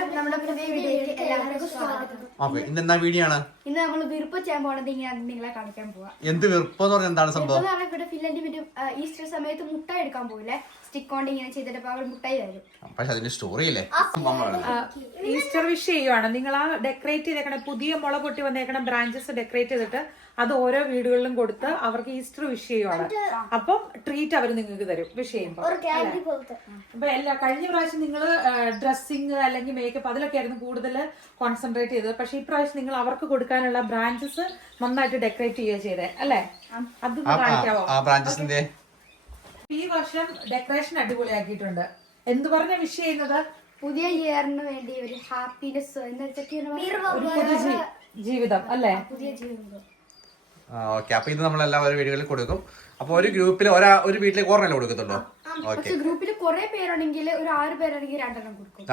നമ്മുടെ പുതിയ വീഡിയോയിലേക്ക് എല്ലാവർക്കും സ്വാഗതം. ഓക്കെ, ഇന്ന് വീഡിയോ ആണ്. ഇന്ന് നമ്മൾ വിറുപ്പ് ചെയ്യാൻ പോണത് ഇങ്ങനെ നിങ്ങളെ കാണിക്കാൻ പോവാ. എന്ത് വിറുപ്പ് എന്ന് പറഞ്ഞാൽ എന്താണ് സംഭവം? ഇവിടെ ഫിൻലൻഡ് ഈസ്റ്റർ സമയത്ത് മുട്ടായി എടുക്കാൻ പോകില്ലേ, സ്റ്റിക്ക് കൊണ്ട് ഇങ്ങനെ ചെയ്തിട്ട് അവർ മുട്ടായി തരും. പക്ഷെ അതിന്റെ സ്റ്റോറി ഇല്ലേ, ഈസ്റ്റർ വിഷ് ചെയ്യുവാണ്. നിങ്ങൾ ആ ഡെക്കറേറ്റ് ചെയ്തേക്കണ പുതിയ മുള പൊട്ടി വന്നേക്കണ ബ്രാഞ്ചസ് ഡെക്കറേറ്റ് ചെയ്തിട്ട് അത് ഓരോ വീടുകളിലും കൊടുത്ത് അവർക്ക് ഈസ്റ്റർ വിഷ് ചെയ്യുവാണ്. അപ്പം ട്രീറ്റ് അവർ നിങ്ങൾക്ക് തരും വിഷ് ചെയ്യുമ്പോൾ. അപ്പൊ എല്ലാ കഴിഞ്ഞ പ്രാവശ്യം നിങ്ങൾ ഡ്രസ്സിങ് അല്ലെങ്കിൽ മേക്കപ്പ് അതിലൊക്കെ ആയിരുന്നു കൂടുതൽ കോൺസെൻട്രേറ്റ് ചെയ്തത്. പക്ഷെ ഇപ്രാവശ്യം നിങ്ങൾ അവർക്ക് കൊടുക്കാനുള്ള ബ്രാഞ്ചസ് നന്നായിട്ട് ഡെക്കറേറ്റ് ചെയ്യുക ചെയ്തേ അല്ലേ? അത് കാണിക്കാവോ? ഈ വർഷം ഡെക്കറേഷൻ അടിപൊളിയാക്കിയിട്ടുണ്ട്. എന്ത് പറഞ്ഞ വിഷ് ചെയ്യുന്നത്? പുതിയ ഇയറിന് വേണ്ടി ഒരു ഹാപ്പിനെസ് ജീവിതം അല്ലേ? പുതിയ ജീവിതം. ഓക്കെ, അപ്പൊ ഇത് നമ്മളെല്ലാം ഒരു വീടുകളിൽ കൊടുക്കും. അപ്പൊ ഒരു ഗ്രൂപ്പിൽ ഒരു വീട്ടിലേക്ക് ഒരെണ്ണം കൊടുക്കത്തുള്ളൂ. പക്ഷെ ഗ്രൂപ്പിൽ കുറെ പേരുണ്ടെങ്കിൽ ഒരു 6 പേരാണെങ്കിൽ 2 കൊടുക്കും.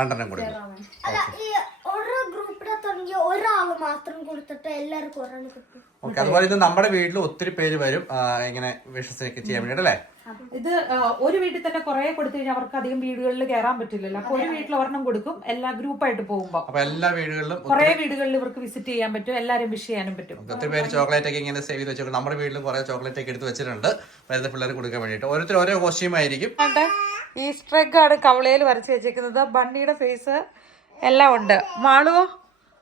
ഒരാള് മാത്രം കൊടുത്തിട്ട് എല്ലാവർക്കും ഒരെണ്ണം കിട്ടും. ഓക്കെ, അതുപോലെ ഇത് നമ്മുടെ വീട്ടിൽ ഒത്തിരി പേര് വരും ഇങ്ങനെ വിഷസൊക്കെ ചെയ്യാൻ വേണ്ടിട്ട് അല്ലേ? ഇത് ഒരു വീട്ടിൽ തന്നെ കുറെ കൊടുത്തു കഴിഞ്ഞാൽ അവർക്ക് അധികം വീടുകളിൽ കയറാൻ പറ്റില്ലല്ലോ. അപ്പൊ ഒരു വീട്ടിൽ ഒരെണ്ണം കൊടുക്കും എല്ലാ ഗ്രൂപ്പായിട്ട് പോകുമ്പോ. അപ്പൊ എല്ലാ വീടുകളിലും കുറെ വീടുകളിൽ ഇവർക്ക് വിസിറ്റ് ചെയ്യാൻ പറ്റും, എല്ലാരും വിഷ് ചെയ്യാനും പറ്റും. ഒത്തിരി പേര് ചോക്ലേറ്റ് ഒക്കെ ഇങ്ങനെ സേവ് ചെയ്ത് വെച്ചു. നമ്മുടെ വീട്ടിലും കുറെ ചോക്ലേറ്റ് ഒക്കെ എടുത്ത് വെച്ചിട്ടുണ്ട് വരുന്ന പിള്ളേർ കൊടുക്കാൻ വേണ്ടിട്ട്. ഓരോരുത്തർ ഓരോ കോസ്റ്റ്യൂം ആയിരിക്കും. ഈസ്റ്റർ എഗ് ആണ് കവളയിൽ വരച്ച് വെച്ചേക്കുന്നത്. ബണ്ണിയുടെ ഫേസ് എല്ലാം ഉണ്ട്. മാളുവോ?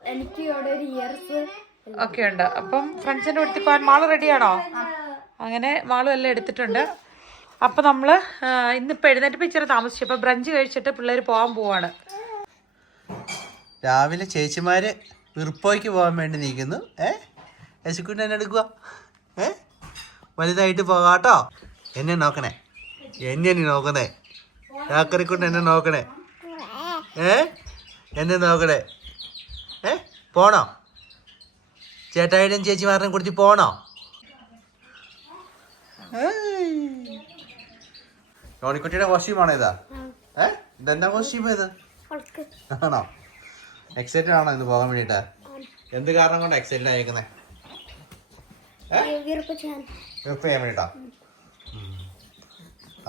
എനിക്ക് ഇവിടെ ഒരു ഇയർസ് ഒക്കെ ഉണ്ട്. അപ്പം ഫ്രണ്ട്സിന്റെ അടുത്ത് പോകാൻ മാള് റെഡിയാണോ? അങ്ങനെ മാളും എല്ലാം എടുത്തിട്ടുണ്ട്. അപ്പൊ നമ്മള് ഇന്നിപ്പോ എഴുന്നേറ്റ് ഇച്ചിരി താമസിച്ചു. അപ്പൊ ബ്രഞ്ച് കഴിച്ചിട്ട് പിള്ളേര് പോകാൻ പോവാണ്. രാവിലെ ചേച്ചിമാര് വിറുപ്പോയ്ക്ക് പോകാൻ വേണ്ടി നിൽക്കുന്നു. യശുക്കുട്ടി എന്നെ എടുക്കുക. വലുതായിട്ട് പോകാട്ടോ. എന്നെ നോക്കണേ, എന്നെ നോക്കണേ. ചാക്കറിക്കുട്ടി എന്നെ നോക്കണേ. എന്നെ നോക്കണേ. പോണോ? ചേട്ടായിടും ചേച്ചിമാരുടെ കുറിച്ച് പോണോ? ജോണിക്കുട്ടിയുടെ കോസ്റ്റ്യൂമാണോ ഇതാ? ഇതെന്നാ കോസ്റ്റ്യൂം ഇത്? ആണോ? എക്സൈറ്റഡ് ആണോ ഇന്ന് പോകാൻ വേണ്ടിട്ട്? എന്ത് കാരണം കൊണ്ട് എക്സൈറ്റഡ് ആയിരിക്കുന്നേ? വിറുപ്പ് ചെയ്യാൻ വേണ്ടിട്ടാ?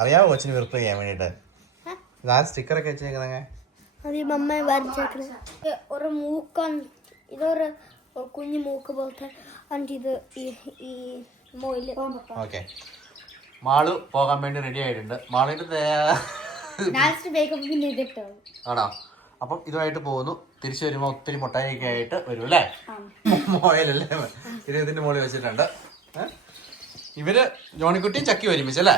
അറിയാവോ കൊച്ചിന് വിറുപ്പ് ചെയ്യാൻ വേണ്ടിട്ട്? ഇതാ സ്റ്റിക്കറൊക്കെ വെച്ചേക്കുന്നേ. ഒരു മൂക്കാണ് ഇതൊരു കുഞ്ഞു മൂക്ക് പോലത്തെ. ഓക്കെ, മാളു പോകാൻ വേണ്ടി റെഡി ആയിട്ടുണ്ട്. മാളുവിന്റെ ആണോ? അപ്പം ഇതുമായിട്ട് പോകുന്നു. തിരിച്ചു വരുമ്പോ ഒത്തിരി മുട്ടായിയൊക്കെ ആയിട്ട് വരും അല്ലേ? മോയലല്ലേ ഇതിന്റെ മുകളിൽ വെച്ചിട്ടുണ്ട്. ഇവര് ജോണിക്കുട്ടിയും ചക്കി ഒരുമിച്ചല്ലേ?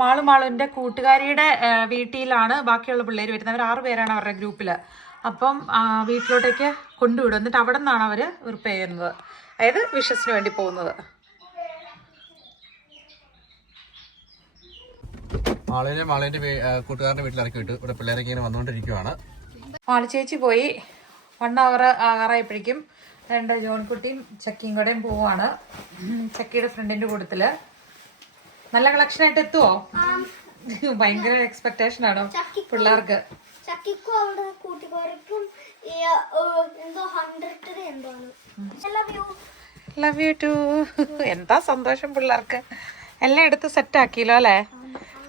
മാളുവിന്റെ കൂട്ടുകാരിയുടെ വീട്ടിലാണ് ബാക്കിയുള്ള പിള്ളേർ വരുന്നത്. അവർ 6 പേരാണ് അവരുടെ ഗ്രൂപ്പില്. അപ്പം വീട്ടിലോട്ടേക്ക് കൊണ്ടുവിടും. എന്നിട്ട് അവിടെ നിന്നാണ് അവര് വിറുപ്പ് ചെയ്യുന്നത്, അതായത് വിഷസിന് വേണ്ടി പോകുന്നത്. മാളിന്റെ കൂട്ടുകാരുടെ വീട്ടിൽ ഇറക്കി വിട്ടു. ഇവിടെ പിള്ളേരൊക്കെ ഇങ്ങനെ വന്നുകൊണ്ടിരിക്കുവാണ്. മാളി ചേച്ചി പോയി. 1 hour ആകാറായപ്പോഴേക്കും 2 ജോൺകുട്ടിയും ചക്കിയും കൂടെയും പോവാണ്. ചക്കിയുടെ ഫ്രണ്ടിന്റെ കൂട്ടത്തില്. നല്ല കളക്ഷൻ ആയിട്ട് എത്തുവോ? ഭയങ്കര എക്സ്പെക്ടേഷൻ ആണോ പിള്ളേർക്ക്? Love you too. എന്താ സന്തോഷം പിള്ളേർക്ക്. എല്ലാം എടുത്ത് സെറ്റ് ആക്കിയല്ലോ അല്ലേ?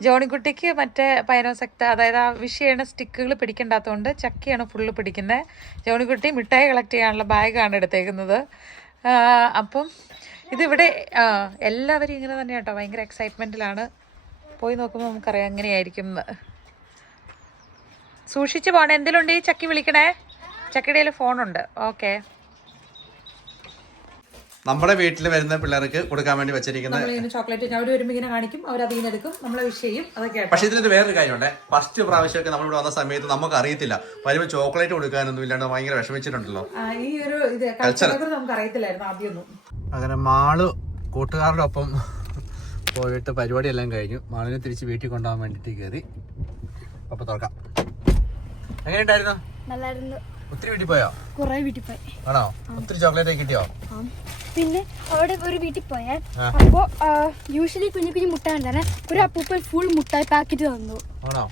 ജോണിക്കുട്ടിക്ക് മറ്റേ പൈനോസെക്ട, അതായത് ആ വിഷയാണ് സ്റ്റിക്കുകൾ പിടിക്കണ്ടാത്തതുകൊണ്ട് ചക്കിയാണ് ഫുള്ള് പിടിക്കുന്നത്. ജോണിക്കുട്ടി മിഠായി കളക്ട് ചെയ്യാനുള്ള ബാഗാണ് എടുത്തേക്കുന്നത്. അപ്പം ഇതിവിടെ എല്ലാവരും ഇങ്ങനെ തന്നെ കേട്ടോ, ഭയങ്കര എക്സൈറ്റ്മെൻറ്റിലാണ്. പോയി നോക്കുമ്പോൾ നമുക്കറിയാം എങ്ങനെയായിരിക്കും എന്ന്. സൂക്ഷിച്ച് പോകണേ. എന്തെങ്കിലും ഈ ചക്കി വിളിക്കണേ. ചക്കിയുടെ കയ്യിൽ ഫോണുണ്ട്. ഓക്കെ, നമ്മുടെ വീട്ടിൽ വരുന്ന പിള്ളേർക്ക് കൊടുക്കാൻ വേണ്ടി വെച്ചിരിക്കുന്ന ചോക്ലേറ്റ് അവർ വരുമ്പോൾ ഇങ്ങനെ കാണിക്കും, അവർ അതിൽ നിന്ന് എടുക്കും, നമ്മളെ വിഷ് ചെയ്യും. അതൊക്കെ. പക്ഷെ ഇതിനൊരു വേറൊരു കാര്യമുണ്ട്. ഫസ്റ്റ് പ്രാവശ്യമൊക്കെ നമ്മളിവിടെ വന്ന സമയത്ത് നമുക്ക് അറിയത്തില്ല, വരുമ്പോൾ ചോക്ലേറ്റ് കൊടുക്കാനൊന്നും ഇല്ലാണ്ട് ഭയങ്കര വിഷമിച്ചിട്ടുണ്ടല്ലോ. ഈ ഒരു ഇത് കൾച്ചർ നമുക്ക് അറിയത്തില്ലായിരുന്നു ആദ്യമൊന്നും. അങ്ങനെ മാളു കൂട്ടുകാരുടെ ഒപ്പം പോയിട്ട് പരിപാടിയെല്ലാം കഴിഞ്ഞു. മാളിനെ തിരിച്ച് വീട്ടിൽ കൊണ്ടുപോകാൻ വേണ്ടിട്ട് കയറി. അപ്പൊ തുറക്കാം. എങ്ങനെയുണ്ടായിരുന്നു? നല്ലായിരുന്നു. ഒത്തിരി വീട്ടിൽ പോയോ? കുറെ വീട്ടിൽ പോയി. ആണോ? ഒത്തിരി ചോക്ലേറ്റ് ഒക്കെ കിട്ടിയോ? പിന്നെ അവിടെ ഒരു വീട്ടിൽ പോയാൽ അപ്പോ യൂഷ്വലി കുഞ്ഞു കുഞ്ഞു മുട്ടായി ഉണ്ടായിരുന്നെ. ഒരു അപ്പൂപ്പൻ ഫുൾ മുട്ടായി പാക്കറ്റ് തന്നു. ആണോ?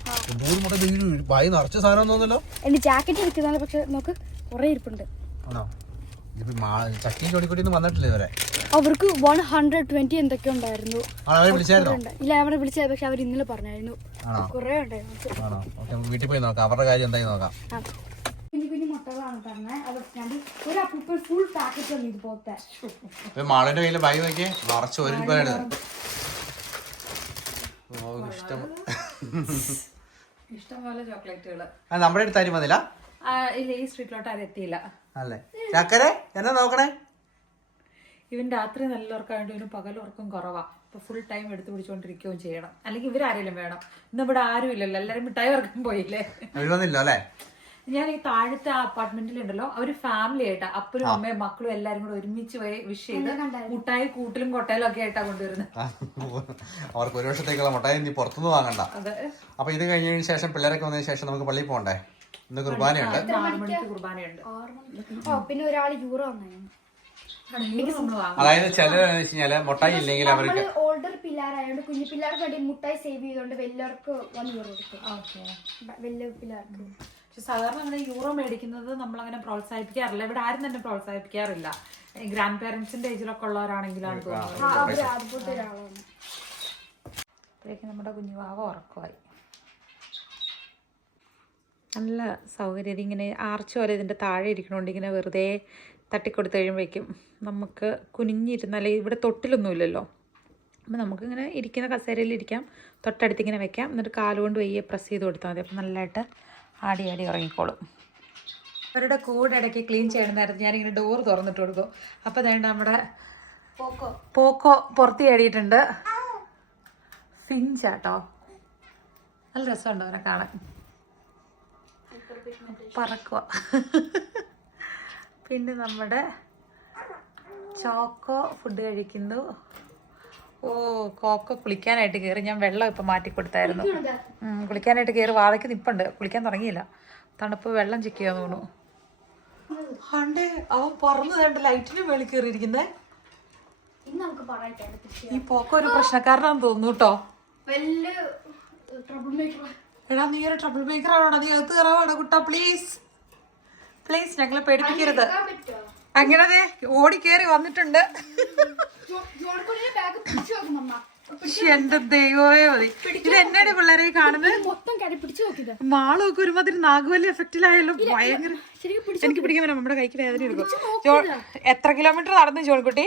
ബായി നിറച്ച സാധനം തോന്നല്ലോ. എന്റെ ജാക്കറ്റ് ഇരിക്കുന്നതാണ്, പക്ഷെ നമുക്ക് കുറെ ഇരിപ്പുണ്ട്. ആണോ? ചക്കിയും ജോണിക്കുട്ടിയൊന്നും വന്നിട്ടില്ല ഇതുവരെ. അവർക്ക് 120 എന്തൊക്കെ ഉണ്ടായിരുന്നു. അവരെ വിളിച്ചായിരുന്നോ? ഇല്ല, അവരെ വിളിച്ചത്, പക്ഷെ അവർ ഇന്നലെ പറഞ്ഞായിരുന്നു. കുറെ ഉണ്ടായിരുന്നു. ആണോ? ഓക്കെ, വീട്ടിൽ പോയി നോക്കാം, അവരുടെ കാര്യം എന്തായി നോക്കാം. കുഞ്ഞു കുഞ്ഞു മുട്ടകളാണ് പറഞ്ഞത്. ഒരു അപ്പൂപ്പൻ ഫുൾ പാക്കറ്റ് ആണ് ഇത് പോത്തെ. മാളിന്റെ കയ്യില് ബാഗ് നോക്കിയേ, നിറച്ച് ഒരു രൂപയാണ്. ഇഷ്ടംപോലെ ചോക്ലേറ്റുകള് നമ്മുടെ അടുത്ത് ആരും വന്നില്ല. ഇല്ല, ഈ സ്ട്രീറ്റിലോട്ട് ആരും എത്തിയില്ല. അല്ലേ ചക്കരെ എന്നാ നോക്കണേ. ഇവൻ രാത്രി നല്ല ഉറക്കമായിട്ട് ഇവന് പകൽ ഉറക്കം കുറവാ. അപ്പൊ ഫുൾ ടൈം എടുത്ത് പിടിച്ചോണ്ടിരിക്കുകയും ചെയ്യണം. അല്ലെങ്കിൽ ഇവരാരെങ്കിലും വേണം. ഇന്ന് ഇവിടെ ആരും ഇല്ലല്ലോ, എല്ലാരും മിഠായി ഉറക്കം പോയില്ലേ. വന്നില്ല അല്ലേ. ഞാൻ ഈ താഴത്തെ അപ്പാർട്ട്മെന്റിലുണ്ടല്ലോ, അവര് ഫാമിലി ആയിട്ടാ, അപ്പനും അമ്മയും മക്കളും എല്ലാരും കൂടെ ഒരുമിച്ച് പോയി വിഷ് ചെയ്ത് മുട്ടായി കൂട്ടിലും കൊട്ടയിലും ഒക്കെ ആയിട്ടാ കൊണ്ടുവരുന്നത്. അവർക്ക് ഒരു വർഷത്തേക്കുള്ള മുട്ടായി നീ പുറത്തുനിന്ന് വാങ്ങണ്ട. അപ്പൊ ഇത് കഴിഞ്ഞതിന് ശേഷം പിള്ളേരൊക്കെ വന്നതിന് ശേഷം നമുക്ക് പള്ളിയിൽ പോകണ്ടേ. ഇന്ന് കുർബാനയുണ്ട്, 6 മണിക്ക് കുർബാനയുണ്ട്. പിന്നെ ഒരാൾ യൂറോ വന്നായിരുന്നു. അതായത് ചിലരെന്ന് വെച്ച് കഴിഞ്ഞാല് മുട്ടായി ഇല്ലെങ്കിൽ അവർക്ക് ഓൾഡർ പിള്ളേരായോണ്ട് കുഞ്ഞു പിള്ളേർക്ക് വേണ്ടി മുട്ടായി സേവ് ചെയ്തോണ്ട് വലിയവർക്ക് 1 യൂറോ കൊടുക്കും. വലിയ പിള്ളേർക്ക്. പക്ഷെ സാധാരണ അങ്ങനെ യൂറോ മേടിക്കുന്നത് നമ്മളങ്ങനെ പ്രോത്സാഹിപ്പിക്കാറില്ല. ഇവിടെ ആരും തന്നെ പ്രോത്സാഹിപ്പിക്കാറില്ല. ഗ്രാൻഡ് പേരൻസിന്റെ ഏജിലൊക്കെ ഉള്ളവരാണെങ്കിലാണ് തോന്നുന്നത്. അപ്പോഴേക്കും നമ്മുടെ കുഞ്ഞുവാവ ഉറക്കമായി. നല്ല സൗകര്യം. ഇതിങ്ങനെ ആർച്ച് പോലെ ഇതിൻ്റെ താഴെ ഇരിക്കണോണ്ട് ഇങ്ങനെ വെറുതെ തട്ടിക്കൊടുത്ത് കഴിയുമ്പോഴേക്കും നമുക്ക് കുനിഞ്ഞിരുന്നാൽ ഇവിടെ തൊട്ടിലൊന്നുമില്ലല്ലോ. അപ്പോൾ നമുക്കിങ്ങനെ ഇരിക്കുന്ന കസേരയിൽ ഇരിക്കാം, തൊട്ടടുത്ത് ഇങ്ങനെ വെക്കാം, എന്നിട്ട് കാലുകൊണ്ട് വയ്യെ പ്രസ് ചെയ്ത് കൊടുത്താൽ മതി. അപ്പം നല്ലതായിട്ട് ആടി ആടി ഉറങ്ങിക്കോളും. അവരുടെ കൂടെ ഇടയ്ക്ക് ക്ലീൻ ചെയ്യണം നേരത്തെ ഞാനിങ്ങനെ ഡോറ് തുറന്നിട്ട് കൊടുക്കും. അപ്പോൾ വേണ്ട നമ്മുടെ പോക്കോ പുറത്ത് ചാടിയിട്ടുണ്ട്. ഫിഞ്ചാട്ടോ, നല്ല രസമുണ്ട് അവനെ കാണാൻ, പറക്കുക. പിന്നെ നമ്മുടെ ചോക്കോ ഫുഡ് കഴിക്കുന്നു. ഓ, കോക്കോ കുളിക്കാനായിട്ട് കയറി. ഞാൻ വെള്ളം ഇപ്പം മാറ്റി കൊടുത്തായിരുന്നു. കുളിക്കാനായിട്ട് കയറി വാഴയ്ക്ക് നിപ്പുണ്ട്, കുളിക്കാൻ തുടങ്ങിയില്ല. തണുപ്പ് വെള്ളം ചെക്ക് ചെയ്യാൻ തോന്നുന്നു. ആണ്ടേ അവൻ പറന്ന് വേണ്ട ലൈറ്റിന് മേളിൽ കയറിയിരിക്കുന്നേ. ഈ പോക്കോ ഒരു പ്രശ്നക്കാരനാന്ന് തോന്നുന്നു കേട്ടോ. എടാ നീ ഒരു ട്രബിൾ മേക്കർ ആണോടാ, നീ അകത്ത് കയറാവാടാ കുട്ടാ, പ്ലീസ് പ്ലീസ്, ഞങ്ങളെ പേടിപ്പിക്കരുത്. അങ്ങനെ ഓടി കയറി വന്നിട്ടുണ്ട്. എന്റെ ദൈവമേ മതി. ഇത് എന്നാണ് പിള്ളേരെ കാണുന്നത്. മാളൊക്കെ ഒരുമാതിരി നാഗവല്ലി എഫക്റ്റിലായാലും ഭയങ്കര. എനിക്ക് പിടിക്കാൻ പറ്റും, നമ്മുടെ കൈക്ക് വേദന എടുക്കും. എത്ര കിലോമീറ്റർ നടന്നു ജോൺകുട്ടി?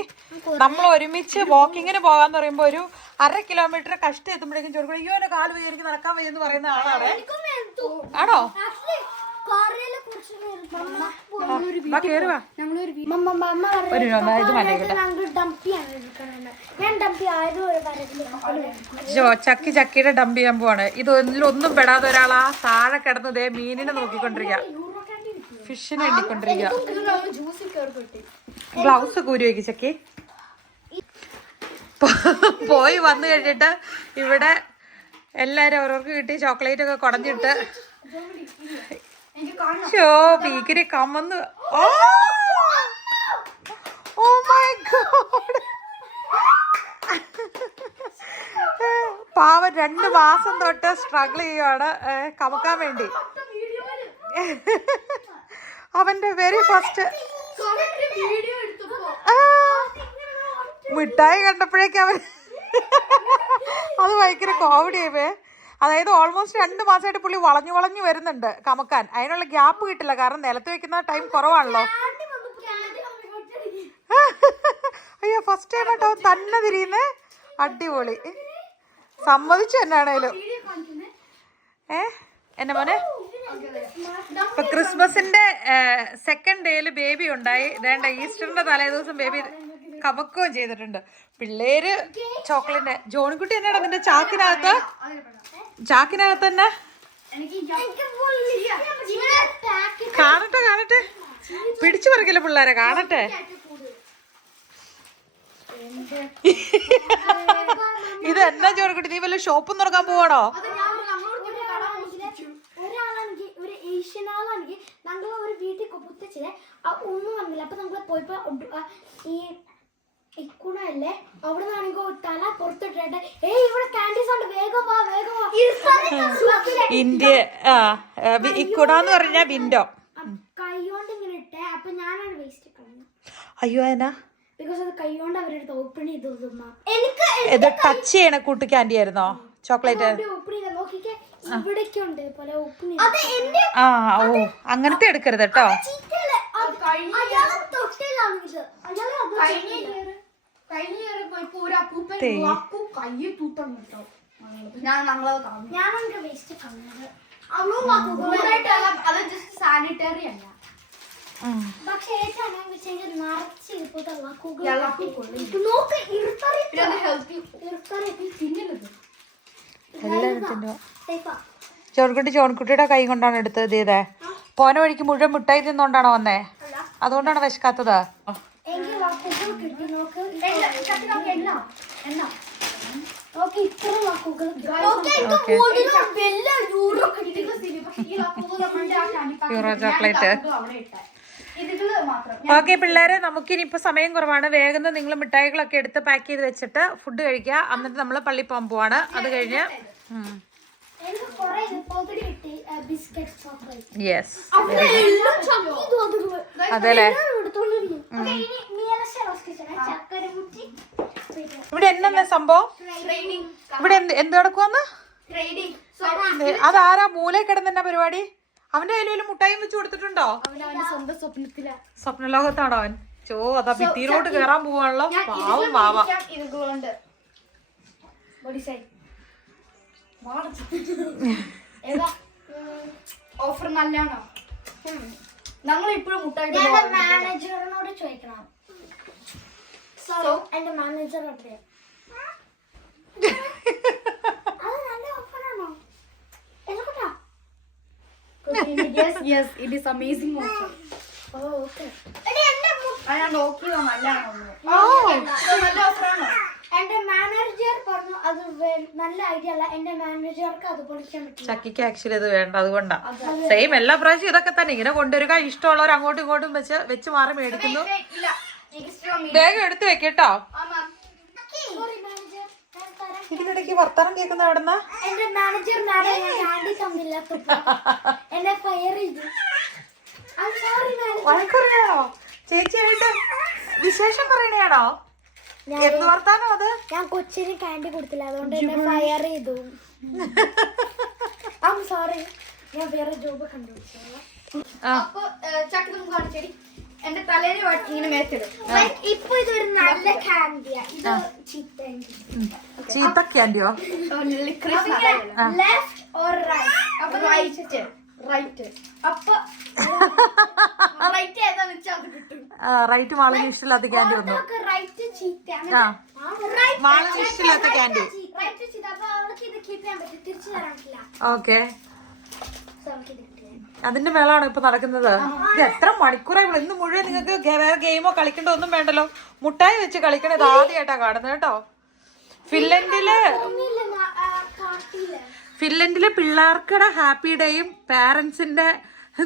നമ്മൾ ഒരുമിച്ച് വാക്കിങ്ങിന് പോകാന്ന് പറയുമ്പോ ഒരു 1/2 കിലോമീറ്റർ കഷ്ടി എത്തുമ്പോഴേക്കും ജോൺകുട്ടി അയ്യോ എന്നെ കാല് വയ്യ, എനിക്ക് നടക്കാൻ വയ്യെന്ന് പറയുന്ന ആളാണ്. ആണോ? ചക്കിയുടെ ഡംപ് ചെയ്യാൻ പോവാണ്. ഇതൊന്നും പെടാതെ ഒരാളാ താഴെ കിടന്നതേ മീനിനെ നോക്കിക്കൊണ്ടിരിക്കുക, ഫിഷിനെ എണ്ണിക്കൊണ്ടിരിക്കുക. ഗ്ലൗസ് കൂരി വയ്ക്കും ചക്കി. പോയി വന്നു കഴിഞ്ഞിട്ട് ഇവിടെ എല്ലാരും അവരവർക്ക് കിട്ടി ചോക്ലേറ്റ് ഒക്കെ കുടഞ്ഞിട്ട് ഭീകരി കമ്മന്ന്. ഓ മൈ ഗോഡ്, പാവം 2 മാസം തൊട്ട് സ്ട്രഗിൾ ചെയ്യുവാണ് കമക്കാൻ വേണ്ടി. അവന്റെ വെരി ഫസ്റ്റ് മിഠായി കണ്ടപ്പോഴേക്കും അവൻ അത് ഭയങ്കര കോമഡി ആയിപ്പേ. അതായത് ഓൾമോസ്റ്റ് 2 മാസമായിട്ട് പുള്ളി വളഞ്ഞു വരുന്നുണ്ട് കമക്കാൻ. അതിനുള്ള ഗ്യാപ്പ് കിട്ടില്ല, കാരണം നിലത്ത് വെക്കുന്ന ടൈം കുറവാണല്ലോ. അയ്യോ, ഫസ്റ്റ് ടൈം കേട്ടോ തന്നെ തിരിയുന്നേ. അടിപൊളി, സമ്മതിച്ചു എന്നാണേലും. എന്നെ മോനെ ഇപ്പൊ ക്രിസ്മസിന്റെ 2nd ഡേയില് ബേബി ഉണ്ടായി. വേണ്ട ഈസ്റ്ററിന്റെ തലേദിവസം ബേബി കമക്കുകയും ചെയ്തിട്ടുണ്ട്. പിള്ളേര് ചോക്ലേറ്റ്. ജോണിക്കുട്ടി എന്നാടാ നിന്റെ ചാക്കിനകത്ത് തന്നെ? കാണട്ടെ, പിടിച്ചു പറിക്കല്ലേ പിള്ളേരെ, കാണട്ടെ. ഇത് എന്നാ ജോണിക്കുട്ടി, നീ വല്ല ഷോപ്പും തുറക്കാൻ പോവാണോ? ഒരു വീട്ടിൽ കുത്തിച്ചേ ഒന്നും വന്നില്ല. അപ്പൊ നമ്മള് പോയപ്പോ ഈ ഇക്കുണല്ലേ അവിടെ നിന്നാണെങ്കിൽ തല പുറത്തിട്ടിട്ട് ഇവിടെ കാൻഡീസ് ഉണ്ട്, വേഗം വാ ഇന്ത്യ ഇക്കുടാന്ന് പറഞ്ഞാ വിൻഡോ കൈ കൊണ്ട് ഇങ്ങനെ ഇട്ടേ. അപ്പൊ ഞാനാണ് വേസ്റ്റ് കളഞ്ഞത്. അയ്യോ എന്നാ ബിക്കോസ് അത് കൈകൊണ്ട് അവരുടെ ഓപ്പൺ ചെയ്ത് തിന്നാം. എനിക്ക് ഇത് ടച്ച് ചെയ്യണ കൂട്ട് ക്യാൻഡി ആയിരുന്നോ? ചോക്ലേറ്റ്? ഓപ്പൺ ചെയ്താൽ നോക്കിക്കേ, ഇവിടേക്ക് ഉണ്ട് പോലെ ഓപ്പൺ ആ ഓ അങ്ങനത്തെ എടുക്കരുത് കേട്ടോ. സാനിറ്ററി അല്ല, പക്ഷെ നിറച്ച് ചോൺകുട്ടിയുടെ കൈ കൊണ്ടാണ് എടുത്തത് ചെയ്തേ. പോന വഴിക്ക് മുഴുവൻ മിഠായി തിന്നോണ്ടാണോ വന്നേ? അതുകൊണ്ടാണ് വിശക്കാത്തത്. Euro chocolate. ഓക്കെ പിള്ളേരെ, നമുക്കിനിയിപ്പോൾ സമയം കുറവാണ്. വേഗം നിങ്ങൾ മിഠായികളൊക്കെ എടുത്ത് പാക്ക് ചെയ്ത് വെച്ചിട്ട് ഫുഡ് കഴിക്കുക. എന്നിട്ട് നമ്മൾ പള്ളി പോകാൻ പോവാണ്. അത് കഴിഞ്ഞ് യെസ് അതെല്ലേ. ഇവിടെ എന്നാ സംഭവം? ഇവിടെ എന്ത് നടക്കുവന്ന്? അതാരാ മൂലയിൽ കിടന്നെന്നാ പരിപാടി? അവന്റെ കയ്യിൽ മുട്ടായും വെച്ച് കൊടുത്തിട്ടുണ്ടോ? സ്വപ്നലോകത്താണോ അവൻ? ചോ അതാ ഭിത്തിയിലോട്ട് കേറാൻ പോവാണല്ലോ. പാവം വാവ. ഓഫർ നല്ലതാണോ? ഞങ്ങൾ ഇപ്പോഴും മുട്ടായി മാനേജറിനോട് ചോദിക്കണം. എന്റെ മാനേജർ ഉണ്ട്. Yes, yes, it is amazing offer. Oh, okay. നല്ല ഓഫറാണോ? എന്റെ മാനേജർ പറഞ്ഞു അത് നല്ല ഐഡിയ അല്ല, എന്റെ മാനേജർക്ക് അത് പൊളിക്കാൻ പറ്റില്ല. ചക്കിക്ക് ആക്ച്വലി ഇത് വേണ്ട, അതുകൊണ്ടാ. സെയിം എല്ലാ പ്രാവശ്യം ഇതൊക്കെ തന്നെ. ഇങ്ങനെ കൊണ്ടുവരിക, ഇഷ്ടമുള്ളവർ അങ്ങോട്ടും ഇങ്ങോട്ടും വെച്ച് മാറി മേടിക്കുന്നു. വേഗം എടുത്ത് വെക്കട്ടോ. ഇതിനിടയ്ക്ക് വർത്താനം കേൾക്കുന്ന എവിടെന്നാ? എന്റെ മാനേജർ എന്നെ ഫയർ ചെയ്തു. വഴക്കറിയാണോ? ചേച്ചിയായിട്ട് വിശേഷം പറയണയാണോ? എന്ത് വർത്താനോ അത്? ഞാൻ കൊച്ചിന് കാൻഡി കൊടുത്തില്ല, അതുകൊണ്ട് എന്നെ ഫയർ ചെയ്തു. I'm sorry, ഞാൻ വേറെ ജോബ് കണ്ടുപിടിച്ചോളാം. അപ്പൊ ചക്കി കാണിച്ചേരി എന്റെ തലയിൽ ഇങ്ങനെ മേത്തിടും. ഇപ്പൊ ഇതൊരു നല്ല കാൻഡിയാ. ഇത് ചീത്ത ക്യാൻഡിയോ? Left or right? അപ്പൊ റൈറ്റ്. അപ്പൊ റൈറ്റ് ഏതാന്ന് വെച്ചാൽ അത് കിട്ടും. റൈറ്റ് മാളിന് ഇഷ്ടമില്ലാത്ത ക്യാൻഡി വന്നു. റൈറ്റ് ചീത്ത, മാളിന് ഇഷ്ടമില്ലാത്ത ക്യാൻഡി. റൈറ്റ് ചീത്ത. അപ്പൊ അവൾക്ക് ഇത് കീപ്പ് ചെയ്യാൻ പറ്റും, തിരിച്ചു തരാൻ പറ്റില്ല. ഓക്കെ, അതിന്റെ മേളാണ് ഇപ്പൊ നടക്കുന്നത്. ഇത് എത്ര മണിക്കൂറായി? ഇന്ന് മുഴുവൻ നിങ്ങൾക്ക് വേറെ ഗെയിമോ കളിക്കണ്ടോ ഒന്നും വേണ്ടല്ലോ. മുട്ടായി വെച്ച് കളിക്കണത് ആദ്യമായിട്ടാ കാണുന്നത് കേട്ടോ. ഫിൻലൻഡിലെ പിള്ളേർക്കുടെ ഹാപ്പി ഡേയും പാരന്റ്സിന്റെ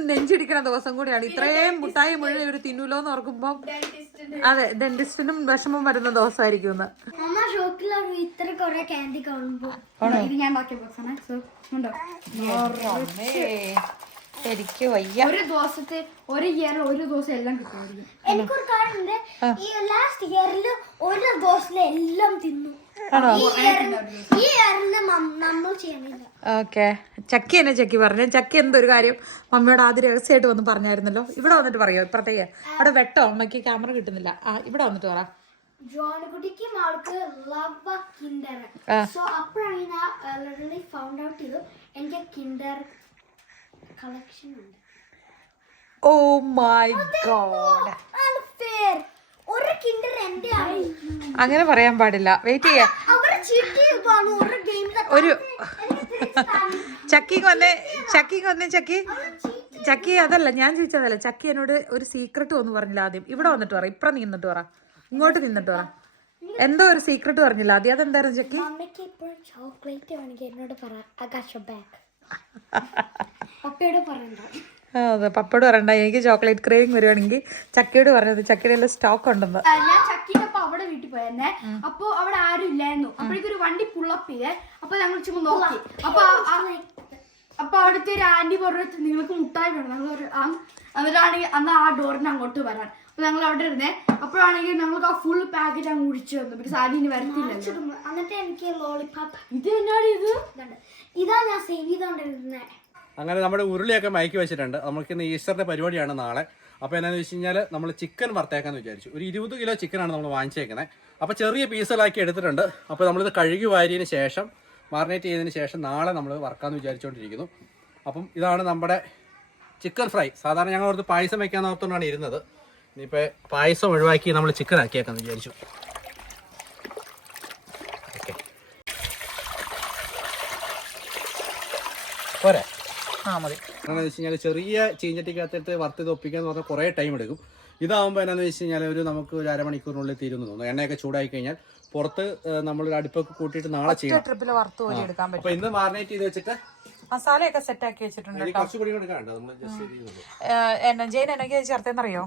നെഞ്ചിടിക്കണ ദിവസം കൂടിയാണ്. ഇത്രയും മുട്ടായി മുഴുവൻ ഇവര് തിന്നൂലോന്ന് ഓർക്കുമ്പോ അതെ, ഡെന്റിസ്റ്റിനും വിഷമം വരുന്ന ദിവസമായിരിക്കും ഇന്ന്. ഇത്ര കുറെ കാൻഡി കാണുമ്പോ ശരിക്കും വയ്യ. ഒരു ദിവസത്തെ ഒരു ഇയറിൽ ഒരു ദിവസം എല്ലാം കിട്ടുമായിരിക്കും. എനിക്കൊരു കാര്യമുണ്ട്, ഈ ലാസ്റ്റ് ഇയറിൽ ഒരു ദിവസം എല്ലാം തിന്നു. ഈ ഇയറിൽ നമ്മൾ ചെയ്യണില്ല. ഓക്കെ, ചക്കി എന്നെ ചക്കി പറഞ്ഞു. ചക്കി എന്തൊരു കാര്യം മമ്മിയോട് ആദ്യം രഹസ്യമായിട്ട് വന്ന് പറഞ്ഞായിരുന്നല്ലോ. ഇവിടെ വന്നിട്ട് പറയോ? ഇപ്പഴത്തേക്ക് അവിടെ വെട്ടോ, അമ്മയ്ക്ക് ക്യാമറ കിട്ടുന്നില്ല. ഇവിടെ വന്നിട്ട് പറ. ജോണിക്കുട്ടിക്ക് ആൾക്ക് ലവ് കിൻഡർ. സോ അപ്പോഴാണ് ഞാൻ ലിറ്ററലി ഫൗണ്ട് ഔട്ട് ചെയ്തു എനിക്ക് കിൻഡർ കളക്ഷൻ ഉണ്ട്. Oh my god, unfair. ഒരു കിൻഡർ എന്റെ ആണ്. അങ്ങനെ പറയാൻ പാടില്ല. വെയിറ്റ് ചെയ്യാ. അവർ ചീറ്റ് ചെയ്താണ് ഒരു ഗെയിമിൽ. ഒരു ചക്കിക്ക് വന്നേ, ചക്കി അതല്ല ഞാൻ ചോദിച്ചതല്ല. ചക്കി എന്നോട് ഒരു സീക്രട്ട് ഒന്ന് പറഞ്ഞില്ല ആദ്യം. ഇവിടെ വന്നിട്ട് പറ, ഇപ്പറ നിന്നിട്ട് പറ, ഇങ്ങോട്ട് നിന്നിട്ട് പറ. എന്തോ ഒരു സീക്രട്ട് പറഞ്ഞില്ല ആദ്യം. അതെന്തായിരുന്നു ചക്കി? മമ്മിക്ക് ഇപ്പോൾ ചോക്ലേറ്റ് വേണമെങ്കിൽ എന്നോട് പറ. I got your back. പപ്പയോട് പറയണ്ട. അതെ, പപ്പയോട് പറയണ്ട. എനിക്ക് ചോക്ലേറ്റ് ക്രേവിംഗ് വരുവാണെങ്കിൽ ചക്കിയോട് പറഞ്ഞത്. ചക്കിയുടെ എല്ലാം സ്റ്റോക്ക് ഉണ്ടെന്ന്. ഞാൻ ചക്കിനൊപ്പം അവിടെ വീട്ടിൽ പോയെന്നെ. അപ്പൊ അവിടെ ആരും ഇല്ലായിരുന്നു. അപ്പോഴേക്കൊരു വണ്ടി പുള്ളപ്പ് ചെയ്തേ. അപ്പൊ ഞങ്ങൾ ചുമ്മാ നോക്കി. അപ്പൊ അവിടുത്തെ ഒരു ആന്റി പറഞ്ഞു നിങ്ങൾക്ക് മുട്ടായി വേണം. എന്നിട്ടാണെങ്കിൽ അന്ന് ആ ഡോറിന് അങ്ങോട്ട് വരാൻ. ഞങ്ങൾ അവിടെ ഇരുന്നേ. അപ്പോഴാണെങ്കിൽ ഞങ്ങൾക്ക് ആ ഫുൾ പാക്കറ്റ് അങ്ങ് കുടിച്ചു വന്നു. പിന്നെ സാരി ഇനി വരത്തില്ല. എന്നിട്ട് എനിക്ക് ലോളിപോപ്പ് ഇത് എന്നാണ് ഇത്? ഇതാ ഞാൻ സേവ് ചെയ്തോണ്ടിരുന്നേ. അങ്ങനെ നമ്മുടെ ഉരുളിയൊക്കെ മയക്കി വെച്ചിട്ടുണ്ട്. നമുക്ക് ഇന്ന് ഈസ്റ്ററിന്റെ പരിപാടിയാണ് നാളെ. അപ്പോൾ എന്നാന്ന് വെച്ച് കഴിഞ്ഞാൽ നമ്മൾ ചിക്കൻ വറുത്തേക്കാന്ന് വിചാരിച്ചു. ഒരു 20 കിലോ ചിക്കനാണ് നമ്മൾ വാങ്ങിച്ചേക്കുന്നത്. അപ്പോൾ ചെറിയ പീസുകളാക്കി എടുത്തിട്ടുണ്ട്. അപ്പോൾ നമ്മളിത് കഴുകി വാരിയതിന് ശേഷം മാറിനേറ്റ് ചെയ്തതിന് ശേഷം നാളെ നമ്മൾ വറുക്കാമെന്ന് വിചാരിച്ചുകൊണ്ടിരിക്കുന്നു. അപ്പം ഇതാണ് നമ്മുടെ ചിക്കൻ ഫ്രൈ. സാധാരണ ഞങ്ങൾ ഓർത്ത് പായസം വെക്കാൻ ഓർത്തുകൊണ്ടാണ് ഇരുന്നത്. ഇനിയിപ്പോൾ പായസം ഒഴിവാക്കി നമ്മൾ ചിക്കൻ ആക്കിയേക്കാന്ന് വിചാരിച്ചു. പോരെ? മതി. എന്താണെന്ന് വെച്ച് കഴിഞ്ഞാൽ ചെറിയ ചീഞ്ചട്ടിക്കകത്തിട്ട് വറുത്ത് ഒപ്പിക്കാന്ന് പറഞ്ഞാൽ കുറേ ടൈം എടുക്കും. ഇതാകുമ്പോൾ എന്നാന്ന് വെച്ച് കഴിഞ്ഞാൽ ഒരു അരമണിക്കൂറിനുള്ളിൽ തീരുന്നു തോന്നുന്നു. എണ്ണയൊക്കെ ചൂടായി കഴിഞ്ഞാൽ പുറത്ത് നമ്മളൊരു അടുപ്പൊക്കെ കൂട്ടിയിട്ട് നാളെ ചെയ്യണം. ട്രിപ്പിൽ വറുത്ത് കോരി എടുക്കാൻ പറ്റും. അപ്പോൾ ഇന്ന് മാറിനേറ്റ് ചെയ്ത് വെച്ചിട്ട് മസാലയൊക്കെ സെറ്റ് ആക്കി വെച്ചിട്ടുണ്ട്. കുറച്ചുകൂടി എടുക്കാണ്ട് നമ്മൾ ജസ്റ്റ് ജെയിൻ എന്നൊക്കെ ചേർത്തേന്നറിയോ?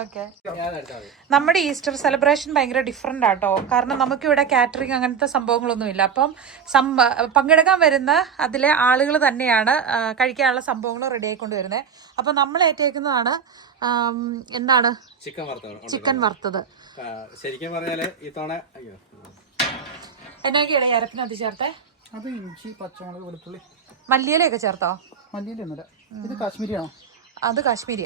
ഓക്കെ. നമ്മുടെ ഈസ്റ്റർ സെലിബ്രേഷൻ ഭയങ്കര ഡിഫറെന്റ് ആട്ടോ. കാരണം നമുക്കിവിടെ കാറ്ററിംഗ് അങ്ങനത്തെ സംഭവങ്ങളൊന്നുമില്ല. അപ്പം പങ്കെടുക്കാൻ വരുന്ന അതിലെ ആളുകൾ തന്നെയാണ് കഴിക്കാനുള്ള സംഭവങ്ങൾ റെഡി ആയിക്കൊണ്ട് വരുന്നത്. അപ്പം നമ്മൾ ഏറ്റേക്കുന്നതാണ് എന്താണ് ചിക്കൻ വറുത്തത്. ശരിക്കും പറഞ്ഞാല് ഈ തവണ എന്നൊക്കെയാണ് അരപ്പിനകത്ത് ചേർത്തേ? അത് ഇഞ്ചി, പച്ചമുളക്, വെളുത്തുള്ളി, മല്ലിയിലൊക്കെ ചേർത്തോ? മല്ലിയിലൊന്നുമില്ല. ഇത് കാശ്മീരിയാണോ? അത് കാശ്മീരി.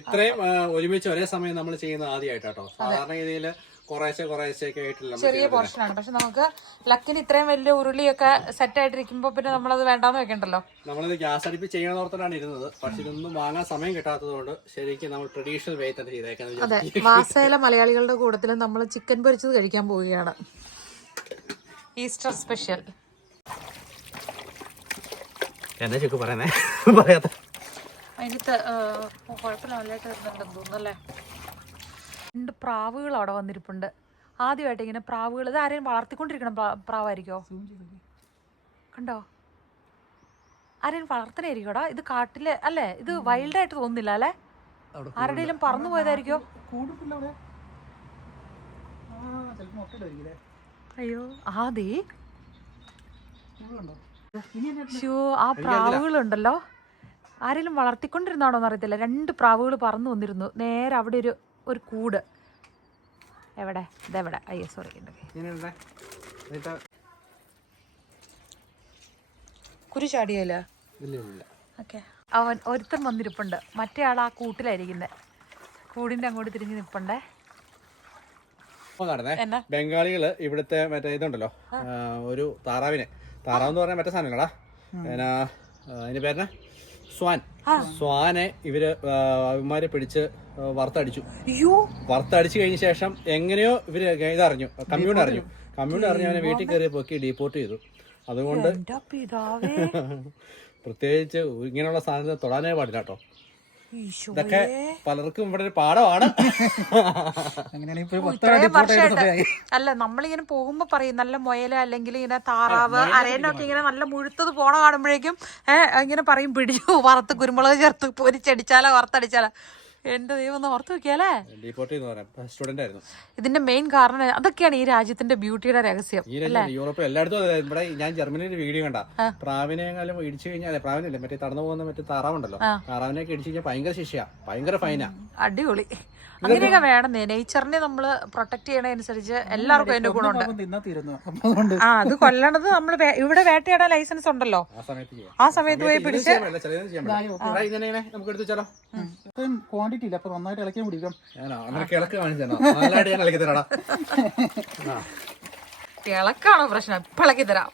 ഇത്രയും ഒരുമിച്ച് ഒരേ സമയം നമ്മൾ ചെയ്യുന്ന ആദ്യമായിട്ടോ. സാധാരണ രീതിയിൽ കുറേശ്ശെ ഒക്കെ ആയിട്ടില്ല, ചെറിയ പോർഷനാണ്. പക്ഷെ നമുക്ക് ലക്കിന് ഇത്രയും വലിയ ഉരുളിയൊക്കെ സെറ്റ് ആയിട്ടിരിക്കുമ്പോ പിന്നെ നമ്മളത് വേണ്ടാന്ന് വെക്കണ്ടല്ലോ. നമ്മളിത് ഗ്യാസ് അടുപ്പ് ചെയ്യണോർത്താണ് ഇരുന്നത്. പക്ഷെ ഇതൊന്നും വാങ്ങാൻ സമയം കിട്ടാത്തത് കൊണ്ട് ശരിക്കും നമ്മൾ ട്രഡീഷണൽ വേ തന്നെ ചെയ്തേക്കാന്ന്. അതെ, വാസയിലെ മലയാളികളുടെ കൂട്ടത്തിൽ നമ്മൾ ചിക്കൻ പൊരിച്ചത് കഴിക്കാൻ പോവുകയാണ്. Easter special. എന്നാ ചെക്ക് പറയുന്നേ? പറയാത്ത അതിനകത്ത് കുഴപ്പമില്ല, നല്ലതായിട്ട് വരുന്നുണ്ടെന്ന് തോന്നുന്നല്ലേ. 2 പ്രാവുകൾ അവിടെ വന്നിരിപ്പുണ്ട്. ആദ്യമായിട്ട് ഇങ്ങനെ പ്രാവുകൾ. ഇത് ആരെയും വളർത്തിക്കൊണ്ടിരിക്കണം പ്രാവായിരിക്കോ? കണ്ടോ? ആരെയും വളർത്തനായിരിക്കോടാ? ഇത് കാട്ടില് അല്ലേ? ഇത് വൈൽഡായിട്ട് തോന്നുന്നില്ല അല്ലേ? ആരുടെയും പറന്നു പോയതായിരിക്കോ? അയ്യോ ആദി, ആ പ്രാവുകളുണ്ടല്ലോ ആരെങ്കിലും വളർത്തിക്കൊണ്ടിരുന്നാണോന്ന് അറിയത്തില്ല. 2 പ്രാവുകൾ പറന്നു വന്നിരുന്നു. നേരെ അവിടെ ഒരു കൂട്. എവിടെ? ഇതെവിടെ? അയ്യോ സോറി. കുരു ചാടിയല്ല. ഓക്കെ. അവൻ ഒരുത്തൻ വന്നിരിപ്പുണ്ട്. മറ്റേ ആൾ ആ കൂട്ടിലായിരിക്കുന്നത്. കൂടിന്റെ അങ്ങോട്ട് തിരിഞ്ഞ് നിൽപ്പണ്ടേ. ബംഗാളികള് ഇവിടുത്തെ മറ്റേ ഇതുണ്ടല്ലോ, ഒരു താറാവിനെ, താറാവെന്ന് പറഞ്ഞാൽ മറ്റേ സാധനങ്ങളാ, അതിന്റെ പേരെന്നാ, സ്വാനെ ഇവന്മാരെ പിടിച്ച് വറുത്തടിച്ചു. വറുത്തടിച്ചു കഴിഞ്ഞ ശേഷം എങ്ങനെയോ ഇവര് ഇതറിഞ്ഞു, കമ്മ്യൂണിറ്റി അറിഞ്ഞു അവനെ വീട്ടിൽ കയറി പൊക്കി ഡീപ്പോർട്ട് ചെയ്തു. അതുകൊണ്ട് പ്രത്യേകിച്ച് ഇങ്ങനെയുള്ള സാധനത്തെ തൊടാനേ പാടില്ല കേട്ടോ. ഇതൊക്കെ പലർക്കും ഇവിടെ ഒരു പാഠമാണ്. അല്ല, നമ്മളിങ്ങനെ പോകുമ്പോ പറയും നല്ല മുയല് അല്ലെങ്കിൽ ഇങ്ങനെ താറാവ് അരയനൊക്കെ ഇങ്ങനെ നല്ല മുഴുത്തത് പോണ കാണുമ്പോഴേക്കും ഇങ്ങനെ പറയും പിടിച്ചു വറുത്ത് കുരുമുളക് ചേർത്ത് പൊരിച്ചടിച്ചാലോ വറുത്തടിച്ചാലോ. എന്റെ ദൈവം ഒന്ന് ഓർത്ത് വെക്കിയല്ലേ. ഇതിന്റെ മെയിൻ കാരണം അതൊക്കെയാണ് ഈ രാജ്യത്തിന്റെ ബ്യൂട്ടിയുടെ രഹസ്യം. യൂറോപ്പിൽ എല്ലായിടത്തും ഇവിടെ ഞാൻ ജർമ്മനിയിൽ വീഡിയോ കണ്ട പ്രാവിനെക്കാളും ഇടിച്ചു കഴിഞ്ഞാൽ, പ്രാവിനല്ലേ മറ്റേ തടന്നു പോകുന്ന മറ്റേ താറാവുണ്ടല്ലോ, താറാവിനെയൊക്കെ ഇടിച്ചു കഴിഞ്ഞാൽ ഭയങ്കര ശിക്ഷയാ, ഭയങ്കര ഫൈനാ. അടിപൊളി. അങ്ങനെയൊക്കെ വേണം. നേച്ചറിനെ നമ്മള് പ്രൊട്ടക്ട് ചെയ്യണതനുസരിച്ച് എല്ലാവർക്കും അതിന്റെ ഗുണമുണ്ട്. അത് കൊല്ലണത് നമ്മള് ഇവിടെ വേട്ടയാടാൻ ലൈസൻസ് ഉണ്ടല്ലോ, ആ സമയത്ത് പോയി പിടിച്ച്. ക്വാണ്ടിറ്റി ഇല്ല, അപ്പൊ നന്നായിട്ട് ഇളക്കാൻ പിടിക്കാം. ഇളക്കാണോ പ്രശ്നം? ഇപ്പൊ ഇളക്കി തരാം.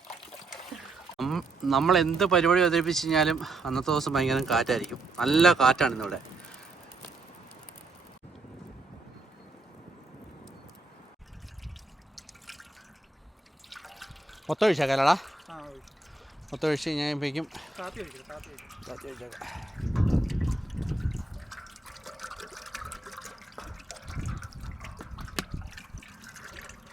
നമ്മൾ എന്ത് പരിപാടി അവതരിപ്പിച്ച് കഴിഞ്ഞാലും അന്നത്തെ ദിവസം ഭയങ്കര കാറ്റായിരിക്കും. നല്ല കാറ്റാണ് ഇന്നിവിടെ. മൊത്തം ഒഴിച്ചേക്കാലടാ. മൊത്തം ഒഴിച്ച് കഴിഞ്ഞപ്പോഴേക്കും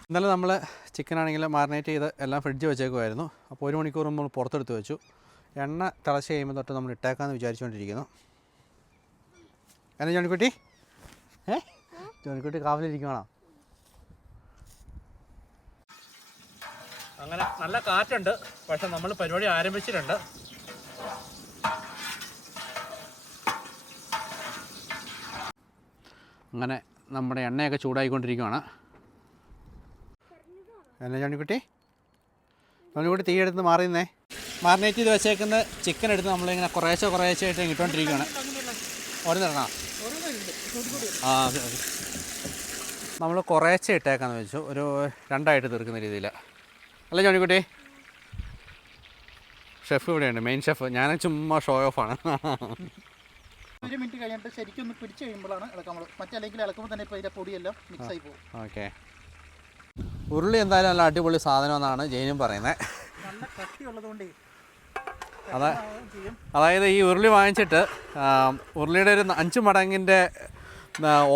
ഇന്നലെ നമ്മൾ ചിക്കൻ ആണെങ്കിൽ മാറിനേറ്റ് ചെയ്ത് എല്ലാം ഫ്രിഡ്ജ് വെച്ചേക്കുമായിരുന്നു. അപ്പോൾ 1 മണിക്കൂർ നമ്മൾ പുറത്തെടുത്ത് വെച്ചു. എണ്ണ തിളച്ച് കഴിയുമ്പോൾ തൊട്ട് നമ്മൾ ഇട്ടേക്കാമെന്ന് വിചാരിച്ചുകൊണ്ടിരിക്കുന്നു. എന്നാ ജോണിക്കുട്ടി? ജോണിക്കുട്ടി കാവലിരിക്കുവാണോ? അങ്ങനെ നല്ല കാറ്റുണ്ട്, പക്ഷെ നമ്മൾ പരിപാടി ആരംഭിച്ചിട്ടുണ്ട്. അങ്ങനെ നമ്മുടെ എണ്ണയൊക്കെ ചൂടായിക്കൊണ്ടിരിക്കുകയാണ്. എന്നാ ജോണിക്കുട്ടി തീ എടുത്ത് മാറിയുന്നേ. മാറിനേറ്റ് ചെയ്ത് വെച്ചേക്കുന്ന ചിക്കൻ എടുത്ത് നമ്മളിങ്ങനെ കുറേശ്ശെ ആയിട്ട് ഇട്ടുകൊണ്ടിരിക്കുകയാണ്. ഓരോന്നിടണോ? ആ അതെ അതെ. നമ്മൾ കുറേശ്ശെ ഇട്ടേക്കാന്ന് വെച്ചു, ഒരു 2 ആയിട്ട് തീർക്കുന്ന രീതിയിൽ. അല്ല ജോണിക്കുട്ടി? ഷെഫ് ഇവിടെയുണ്ട്, മെയിൻ ഷെഫ്. ഞാൻ ചുമ്മാ ഷോ ഓഫാണ്. 1 മിനിറ്റ് കഴിഞ്ഞിട്ട് ശരിക്കും ഒന്ന് പിടിച്ച് കഴിയുമ്പോഴാണ് ഇളക്കാൻ. മറ്റല്ലെങ്കിൽ ഇളക്കുമ്പോൾ തന്നെ ഇപ്പോൾ ഇതിൻ്റെ പൊടിയെല്ലാം മിക്സ് ആയി പോകും. ഓക്കെ. ഉരുളി എന്തായാലും നല്ല അടിപൊളി സാധനമെന്നാണ് ജെയിനും പറയുന്നത്. നല്ല കട്ടിയുള്ളതുകൊണ്ട് അതായത് ഈ ഉരുളി വാങ്ങിച്ചിട്ട് ഉരുളിയുടെ ഒരു 5 മടങ്ങിൻ്റെ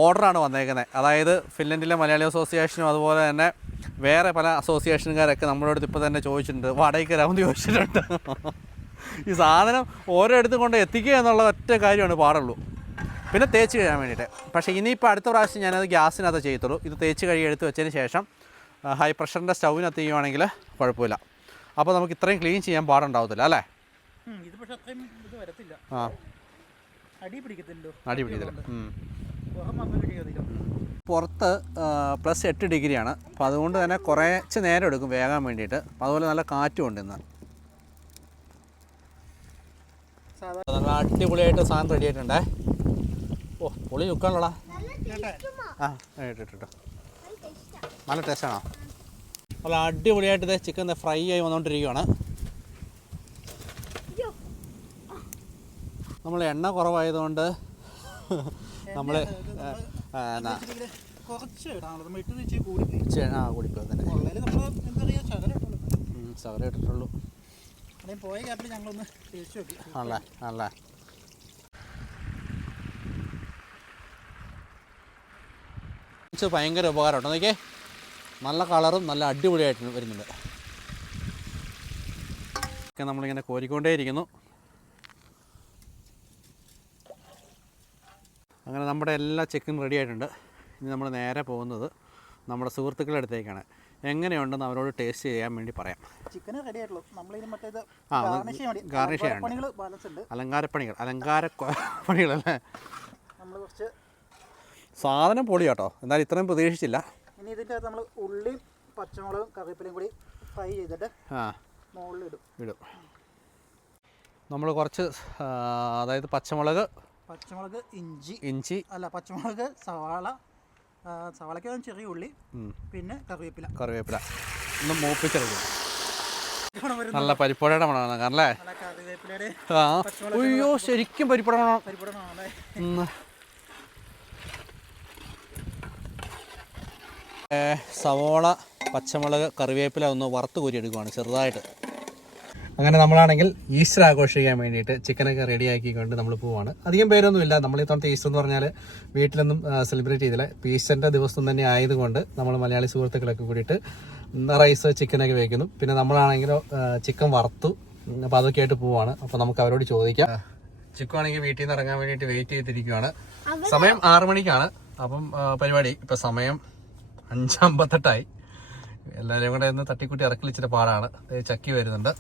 ഓർഡറാണ് വന്നേക്കുന്നത്. അതായത് ഫിൻലൻഡിലെ മലയാളി അസോസിയേഷനും അതുപോലെ തന്നെ വേറെ പല അസോസിയേഷനുകാരൊക്കെ നമ്മളോട് ഇപ്പോൾ തന്നെ ചോദിച്ചിട്ടുണ്ട്, വാടകയ്ക്ക് തരാമെന്ന് ചോദിച്ചിട്ടുണ്ട്. ഈ സാധനം ഓരോയിടത്തും കൊണ്ട് എത്തിക്കുക എന്നുള്ള ഒറ്റ കാര്യമാണ് പാടുള്ളൂ. പിന്നെ തേച്ച് കഴിയാൻ വേണ്ടിയിട്ട്. പക്ഷേ ഇനിയിപ്പോൾ അടുത്ത പ്രാവശ്യം ഞാനത് ഗ്യാസിനകത്ത് ചെയ്യത്തുള്ളൂ. ഇത് തേച്ച് കഴുകി എടുത്ത് വെച്ചതിന് ശേഷം ഹൈ പ്രഷറിൻ്റെ സ്റ്റൗവിനകത്ത് ചെയ്യുവാണെങ്കിൽ കുഴപ്പമില്ല. അപ്പോൾ നമുക്ക് ഇത്രയും ക്ലീൻ ചെയ്യാൻ പാടുണ്ടാവത്തില്ല അല്ലേ? ഇത് പക്ഷേ അത്രയും ഇത് വരത്തില്ല. ആ, അടി പിടിക്കത്തില്ലോ. അടി പിടിക്കത്തില്ല. പിടിക്കത്തില്ല. പുറത്ത് +8 ഡിഗ്രിയാണ്. അപ്പോൾ അതുകൊണ്ട് തന്നെ കുറച്ച് നേരം എടുക്കും വേകാൻ വേണ്ടിയിട്ട്. അതുപോലെ നല്ല കാറ്റും ഉണ്ട് ഇന്ന്. നല്ല അടിപൊളിയായിട്ട് സാധനം റെഡി ആയിട്ടുണ്ടേ. ഓ പൊളി ലുക്കാണല്ലോടാ. ആ ഇട്ടിട്ടോ. നല്ല ടേസ്റ്റാണോ? നല്ല അടിപൊളിയായിട്ട് ഇത് ചിക്കൻ ഫ്രൈ ആയി വന്നുകൊണ്ടിരിക്കുകയാണ്. നമ്മൾ എണ്ണ കുറവായതുകൊണ്ട് നമ്മൾ കൂടിപ്പോ തന്നെ ശകലം ഇട്ടിട്ടുള്ളൂ. പോയ ഗ്യാപ്പിൽ ഞങ്ങളൊന്ന് ടേസ്റ്റ് നോക്കി. ആണല്ലേ ആണല്ലേ. ഭയങ്കര ഉപകാരം കേട്ടോ. നോക്കിയേ, നല്ല കളറും നല്ല അടിപൊളിയായിട്ട് വരുന്നുണ്ട്. ഒക്കെ നമ്മളിങ്ങനെ കോരിക്കൊണ്ടേയിരിക്കുന്നു. അങ്ങനെ നമ്മുടെ എല്ലാ ചിക്കൻ റെഡി ആയിട്ടുണ്ട്. ഇനി നമ്മൾ നേരെ പോകുന്നത് നമ്മുടെ സുഹൃത്തുക്കളുടെ അടുത്തേക്കാണ്. എങ്ങനെയുണ്ടെന്ന് അവരോട് ടേസ്റ്റ് ചെയ്യാൻ വേണ്ടി പറയാം. ചിക്കൻ റെഡി ആയിട്ടുള്ളൂ. നമ്മളിനി മറ്റേത് ഗാർണിഷ് ചെയ്യാനുണ്ട്. അലങ്കാരപ്പണികളല്ലേ. നമ്മൾ കുറച്ച് സാധനം പൊളി കേട്ടോ. എന്നാലും ഇത്രയും പ്രതീക്ഷിച്ചില്ല. ഇനി ഇതിൻ്റെ അകത്ത് നമ്മൾ ഉള്ളിയും പച്ചമുളകും കറിവേപ്പിലയും കൂടി ഫ്രൈ ചെയ്തിട്ട് മുകളിലിടും. നമ്മൾ കുറച്ച് അതായത് പച്ചമുളക്, ഇഞ്ചി അല്ല പച്ചമുളക്, സവാളയ്ക്ക് ചെറിയ ഉള്ളി, പിന്നെ കറിവേപ്പില ഒന്ന് മൂപ്പിച്ചെടുക്കും. നല്ല പരിപ്പുടയുടെ മണമാണ് കാരണം അല്ലേ? ആ അയ്യോ ശരിക്കും പരിപ്പുട മണം. സവാള, പച്ചമുളക്, കറിവേപ്പില ഒന്ന് വറുത്ത് കോരി എടുക്കുവാണ് ചെറുതായിട്ട്. അങ്ങനെ നമ്മളാണെങ്കിൽ ഈസ്റ്റർ ആഘോഷിക്കാൻ വേണ്ടിയിട്ട് ചിക്കനൊക്കെ റെഡിയാക്കിക്കൊണ്ട് നമ്മൾ പോവാണ്. അധികം പേരൊന്നുമില്ല. നമ്മൾ ഇത്തവണത്തെ ഈസ്റ്റർ എന്ന് പറഞ്ഞാൽ വീട്ടിലൊന്നും സെലിബ്രേറ്റ് ചെയ്തില്ല. ഈസ്റ്ററിൻ്റെ ദിവസം തന്നെ ആയതുകൊണ്ട് നമ്മൾ മലയാളി സുഹൃത്തുക്കളൊക്കെ കൂടിയിട്ട് റൈസ് ചിക്കനൊക്കെ വയ്ക്കുന്നു. പിന്നെ നമ്മളാണെങ്കിലോ ചിക്കൻ വറുത്തു. അപ്പോൾ അതൊക്കെ ആയിട്ട് പോവാണ്. അപ്പോൾ നമുക്ക് അവരോട് ചോദിക്കാം. ചിക്കുവാണെങ്കിൽ വീട്ടിൽ നിന്ന് ഇറങ്ങാൻ വേണ്ടിയിട്ട് വെയിറ്റ് ചെയ്തിരിക്കുകയാണ്. സമയം 6 മണിക്കാണ്. അപ്പം പരിപാടി ഇപ്പം സമയം 5:58. എല്ലാവരെയും കൂടെ ഒന്ന് തട്ടിക്കുട്ടി ഇറക്കിലിച്ചിട്ട് പാടാണ്. ചക്കി വരുന്നുണ്ട്.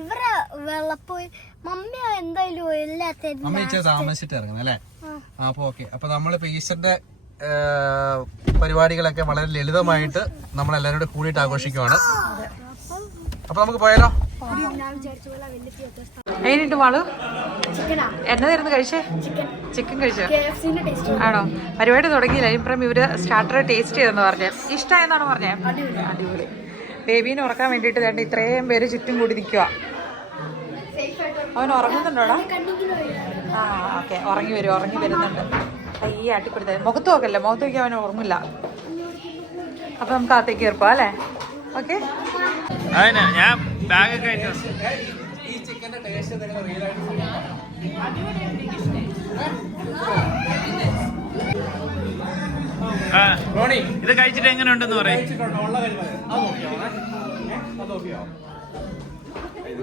ഇവരെ വെള്ളപ്പോയി മമ്മി എന്തായാലും അമ്മ ഇച്ചിരി താമസിച്ചിട്ട് ഇറങ്ങുന്നത് അല്ലേ? അപ്പോൾ ഓക്കെ. അപ്പോൾ നമ്മളിപ്പോൾ ഈസ്റ്ററിന്റെ പരിപാടികളൊക്കെ വളരെ ലളിതമായിട്ട് നമ്മളെല്ലാവരും കൂടെ കൂടിയിട്ട് ആഘോഷിക്കുവാണ്. അപ്പോൾ നമുക്ക് പോയാലോ? എങ്ങനെയുണ്ട് മാളു? എന്നതായിരുന്നു കഴിച്ചേ? ചിക്കൻ കഴിച്ചോ? ആണോ? പരിപാടി തുടങ്ങിയില്ല. ഇപ്പം ഇവര് സ്റ്റാർട്ടർ ടേസ്റ്റ് ചെയ്തെന്ന് പറഞ്ഞേ. ഇഷ്ടമായെന്നാണ് പറഞ്ഞേ? അടിപൊളി. ബേബീനെ ഉറക്കാൻ വേണ്ടിയിട്ട് വേണ്ട ഇത്രയും പേര് ചുറ്റും കൂടി നിൽക്കുക. അവൻ ഉറങ്ങുന്നുണ്ടോടാ? ആ ഓക്കെ, ഉറങ്ങി വരുന്നുണ്ട്. ഈ അട്ടിക്കൊടുത്ത മുഖത്ത് നോക്കല്ലേ, മുഖത്ത് നോക്കി അവൻ ഉറങ്ങില്ല. അപ്പൊ നമുക്ക് അകത്തേക്ക് കയറിപ്പോ അല്ലേ? ഓക്കെ. ഈ ചിക്കന്റെ ടേസ്റ്റ് ഇത് കഴിച്ചിട്ട് എങ്ങനെയുണ്ടെന്ന് പറയും.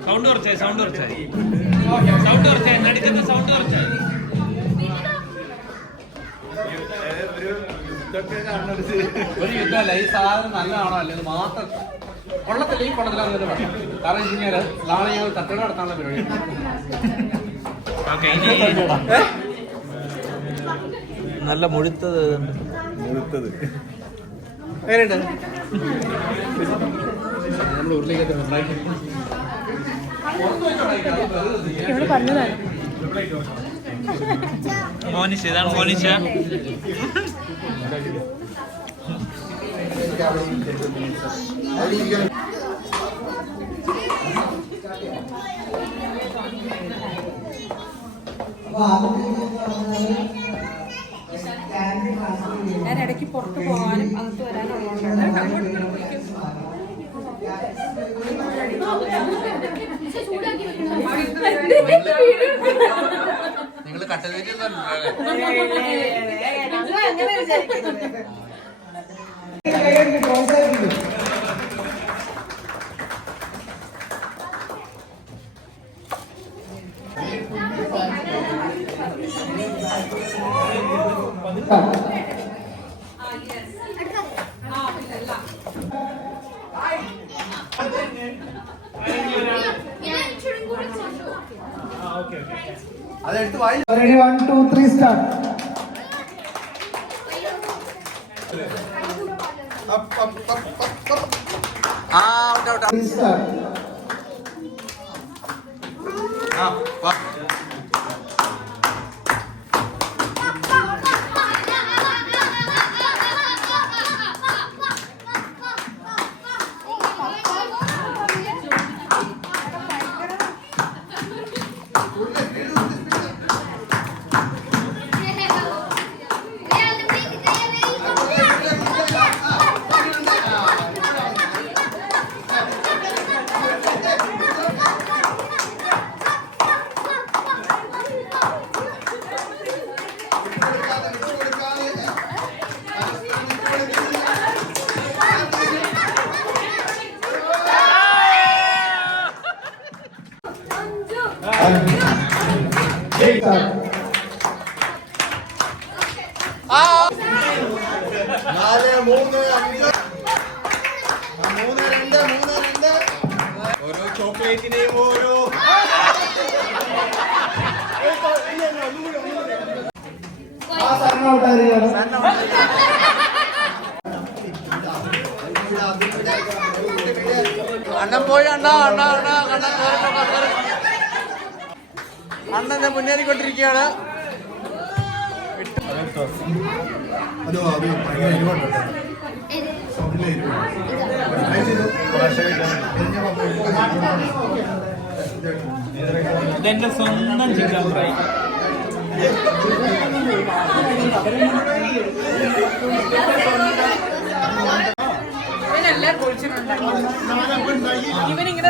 സൗണ്ട് കുറച്ചായി നടിക്കുന്ന സൗണ്ട് കുറച്ചായി. ഒരു യുദ്ധമല്ല. ഈ സാധനം നല്ലതാണോ അല്ലേ ഇത് മാത്രം കൊള്ളത്തില്ല. ഈ കൊള്ളത്തില്ല കാരണം വെച്ച് കഴിഞ്ഞാൽ നാളെ ഞങ്ങൾ തട്ടുകട നടത്താനുള്ള പരിപാടി. നല്ല മുഴുത്തത് എങ്ങനെയുണ്ട്? നമ്മൾ ഉരുളിക്കകത്ത് ഉണ്ടാക്കി മോനിഷ് ഇതാണ് മോനിഷ. ഞാൻ ഇടയ്ക്ക് പുറത്ത് പോകാനും അകത്ത് വരാനും നിങ്ങൾ കട്ടതീറ്റൊന്നും അങ്ങനെ വിചാരിക്കുന്നത്. അതെടുത്ത് വായി. Ready, 1, 2, 3, start. Please start. വാ. ഓരോ ചോക്ലേറ്റിനെയും ഓരോ അണ്ണൻ പോയി. അണ്ണന്റെ മുന്നേറിക്കൊണ്ടിരിക്കുകയാണ്. ഇതെന്റെ സ്വന്തം ചിക്കൻ ഫ്രൈ. ഇവനെല്ലാം പൊളിച്ചിട്ടുണ്ടാക്കി. ഇവനിങ്ങനെ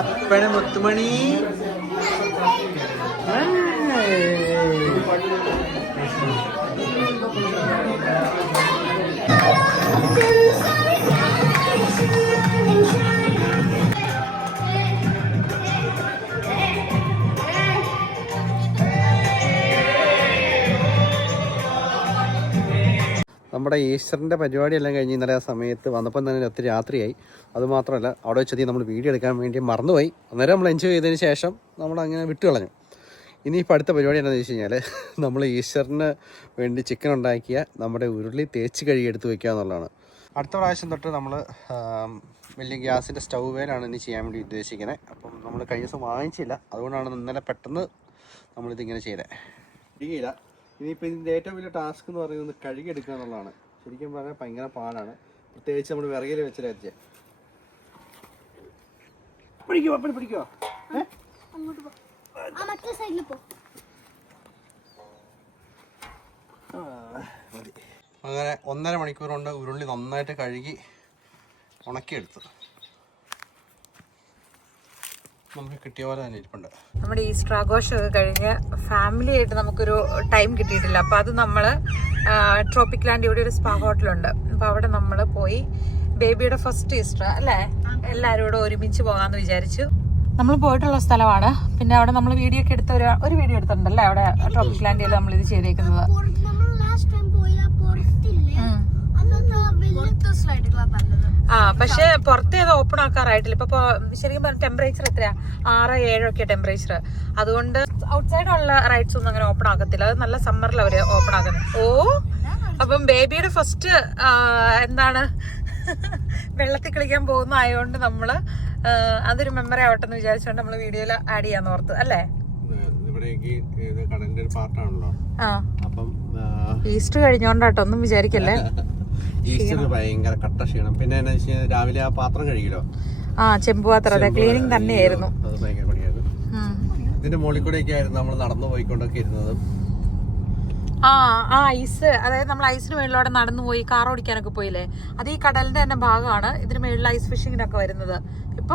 അപ്പഴ മുത്തുമണി. നമ്മുടെ ഈസ്റ്ററിൻ്റെ പരിപാടിയെല്ലാം കഴിഞ്ഞ് ഇന്നലെ ആ സമയത്ത് വന്നപ്പം തന്നെ ഒത്തിരി രാത്രിയായി. അതുമാത്രമല്ല അവിടെ വെച്ചധികം നമ്മൾ വീഡിയോ എടുക്കാൻ വേണ്ടി മറന്നുപോയി. അന്നേരം നമ്മൾ എൻജോയ് ചെയ്തതിന് ശേഷം നമ്മളങ്ങനെ വിട്ടു കളഞ്ഞു. ഇനിയിപ്പോൾ അടുത്ത പരിപാടി എന്താണെന്ന് വെച്ച് കഴിഞ്ഞാൽ നമ്മൾ ഈസ്റ്ററിന് വേണ്ടി ചിക്കൻ ഉണ്ടാക്കിയ നമ്മുടെ ഉരുളി തേച്ച് കഴുകി എടുത്ത് വയ്ക്കുക എന്നുള്ളതാണ്. അടുത്ത പ്രാവശ്യം തൊട്ട് നമ്മൾ വലിയ ഗ്യാസിൻ്റെ സ്റ്റൗവേലാണ് ഇനി ചെയ്യാൻ വേണ്ടി ഉദ്ദേശിക്കുന്നത്. അപ്പം നമ്മൾ കഴിഞ്ഞ ദിവസം വാങ്ങിച്ചില്ല, അതുകൊണ്ടാണ് ഇന്നലെ പെട്ടെന്ന് നമ്മളിതിങ്ങനെ ചെയ്തത്. ഇടിയില്ല. ഇനിയിപ്പോൾ ഇതിൻ്റെ ഏറ്റവും വലിയ ടാസ്ക് എന്ന് പറയുന്നത് കഴുകിയെടുക്കുക എന്നുള്ളതാണ്. ശരിക്കും പറഞ്ഞാൽ ഭയങ്കര പാടാണ്, പ്രത്യേകിച്ച് നമ്മൾ വിറകിൽ വെച്ചിട്ട്. പിടിക്കുമോ അങ്ങനെ 1.5 മണിക്കൂർ കൊണ്ട് ഉരുളി നന്നായിട്ട് കഴുകി ഉണക്കിയെടുത്തു. നമുക്ക് കിട്ടിയ പോലെ തന്നെ ഇരിപ്പുണ്ട്. നമ്മുടെ ഈസ്റ്റർ ആഘോഷമൊക്കെ കഴിഞ്ഞ് ഫാമിലി ആയിട്ട് നമുക്കൊരു ടൈം കിട്ടിയിട്ടില്ല. അപ്പോൾ അത് നമ്മൾ ട്രോപ്പിക് ലാൻഡ് ഇവിടെ ഒരു സ്പാ ഹോട്ടലുണ്ട്. അപ്പോൾ അവിടെ നമ്മൾ പോയി ബേബിയുടെ ഫസ്റ്റ് ഈസ്റ്റർ അല്ലേ, എല്ലാവരും കൂടെ ഒരുമിച്ച് പോകാമെന്ന് വിചാരിച്ചു. നമ്മൾ പോയിട്ടുള്ള സ്ഥലമാണ്. പിന്നെ അവിടെ നമ്മൾ വീഡിയോ ഒക്കെ എടുത്ത ഒരു വീഡിയോ എടുത്തിട്ടുണ്ടല്ലേ അവിടെ ട്രോപ്പിക് ലാൻഡിൽ നമ്മൾ ഇത് ചെയ്തേക്കുന്നത്. ദിവസമായിട്ടുള്ള നല്ലത്. പക്ഷെ പുറത്തേ അത് ഓപ്പൺ ആക്കാറായിട്ടില്ല. ഇപ്പൊ ശരിക്കും പറഞ്ഞ ടെമ്പറേച്ചർ എത്രയാ, 6-7 ഒക്കെ ടെമ്പറേച്ചർ. അതുകൊണ്ട് ഔട്ട്സൈഡ് ഉള്ള റൈഡ്സ് ഒന്നും അങ്ങനെ ഓപ്പൺ ആക്കത്തില്ല. അത് നല്ല സമ്മറിൽ അവര് ഓപ്പൺ ആക്കുന്നത്. അപ്പം ബേബിയുടെ ഫസ്റ്റ് എന്താണ് വെള്ളത്തിൽ കളിക്കാൻ പോകുന്ന ആയതുകൊണ്ട് നമ്മള് അതൊരു മെമ്മറി ആവട്ടെ എന്ന് വിചാരിച്ചുകൊണ്ട് നമ്മള് വീഡിയോയിൽ ആഡ് ചെയ്യാന്ന് ഓർത്ത് അല്ലേ. കടലിന്റെ ഒരു പാർട്ടാണല്ലോ. അപ്പം ഈസ്റ്റർ കഴിഞ്ഞോണ്ടാട്ടോ, ഒന്നും വിചാരിക്കല്ലേ. ഈസ്റ്റർ ഭയങ്കര കട്ട ക്ഷീണം. പിന്നെ എന്നാ വെച്ചാൽ രാവിലെ ആ പാത്രം കഴുകിലോ, ചെമ്പുപാത്രം, അതെ, ക്ലീനിങ് തന്നെയായിരുന്നു. അത് ഭയങ്കര പണിയായിരുന്നു. ഇതിന്റെ മുകളിൽ കൂടെയൊക്കെ ആയിരുന്നു നമ്മൾ നടന്നു പോയിക്കൊണ്ടൊക്കെ ഇരുന്നത്. ഐസ്, അതായത് നമ്മൾ ഐസിന് മേളിലൂടെ നടന്നു പോയി കാർ ഓടിക്കാനൊക്കെ പോയില്ലേ, അത് ഈ കടലിന്റെ തന്നെ ഭാഗമാണ്. ഇതിന് മേളിൽ ഐസ് ഫിഷിങ്ങിനൊക്കെ വരുന്നത്. ഇപ്പൊ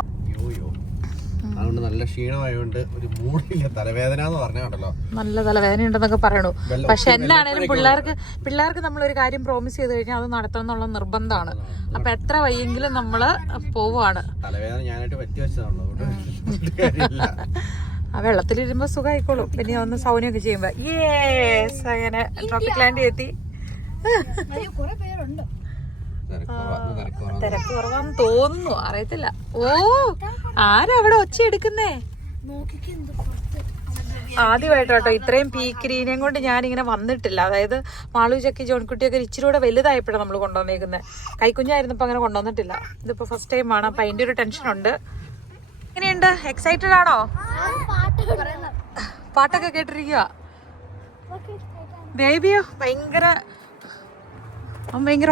അതുകൊണ്ട് നല്ല ക്ഷീണമായോണ്ട് ഒരു മൂടില്ല. തലവേദന എന്ന് പറഞ്ഞാണ്ടല്ലോ, നല്ല തലവേദന ഉണ്ടെന്നൊക്കെ പറയണു. പക്ഷെ എന്നാണേലും പിള്ളേർക്ക് നമ്മളൊരു കാര്യം പ്രോമിസ് ചെയ്ത് കഴിഞ്ഞാൽ അത് നടത്തണം എന്നുള്ള നിർബന്ധമാണ്. അപ്പൊ എത്ര വയ്യെങ്കിലും നമ്മള് പോവാണ്. തലവേദന ഞാനായിട്ട് പറ്റി വെച്ചതാണല്ലോ. ആ വെള്ളത്തിലിരുമ്പോ സുഖമായിക്കോളും. പിന്നെ ഒന്ന് സൗനയൊക്കെ ചെയ്യുമ്പോ അങ്ങനെ ട്രോപ്പിക് ലാൻഡ് എത്തി. തിരക്ക് കുറവാന്ന് തോന്നുന്നു, അറിയത്തില്ല. ആരാ അവിടെ ഒച്ച എടുക്കുന്നേ? ആദ്യമായിട്ടോ ഇത്രയും പീക്കിരീനെയും കൊണ്ട് ഞാനിങ്ങനെ വന്നിട്ടില്ല. അതായത് മാളു ചക്കി ജോൺകുട്ടിയൊക്കെ ഇച്ചിരി കൂടെ വലുതായപ്പോഴാണ് നമ്മൾ കൊണ്ടുവന്നേക്കുന്നത്. കൈക്കുഞ്ഞായിരുന്നപ്പോ അങ്ങനെ കൊണ്ടുവന്നിട്ടില്ല. ഇതിപ്പോ ഫസ്റ്റ് ടൈമാണ്. അപ്പൊ അതിന്റെ ഒരു ടെൻഷൻ ഉണ്ട്. എങ്ങനെയുണ്ട്? എക്സൈറ്റഡ് ആണോ? പാട്ടൊക്കെ കേട്ടിരിക്കുക. ബേബിയോ ഭയങ്കര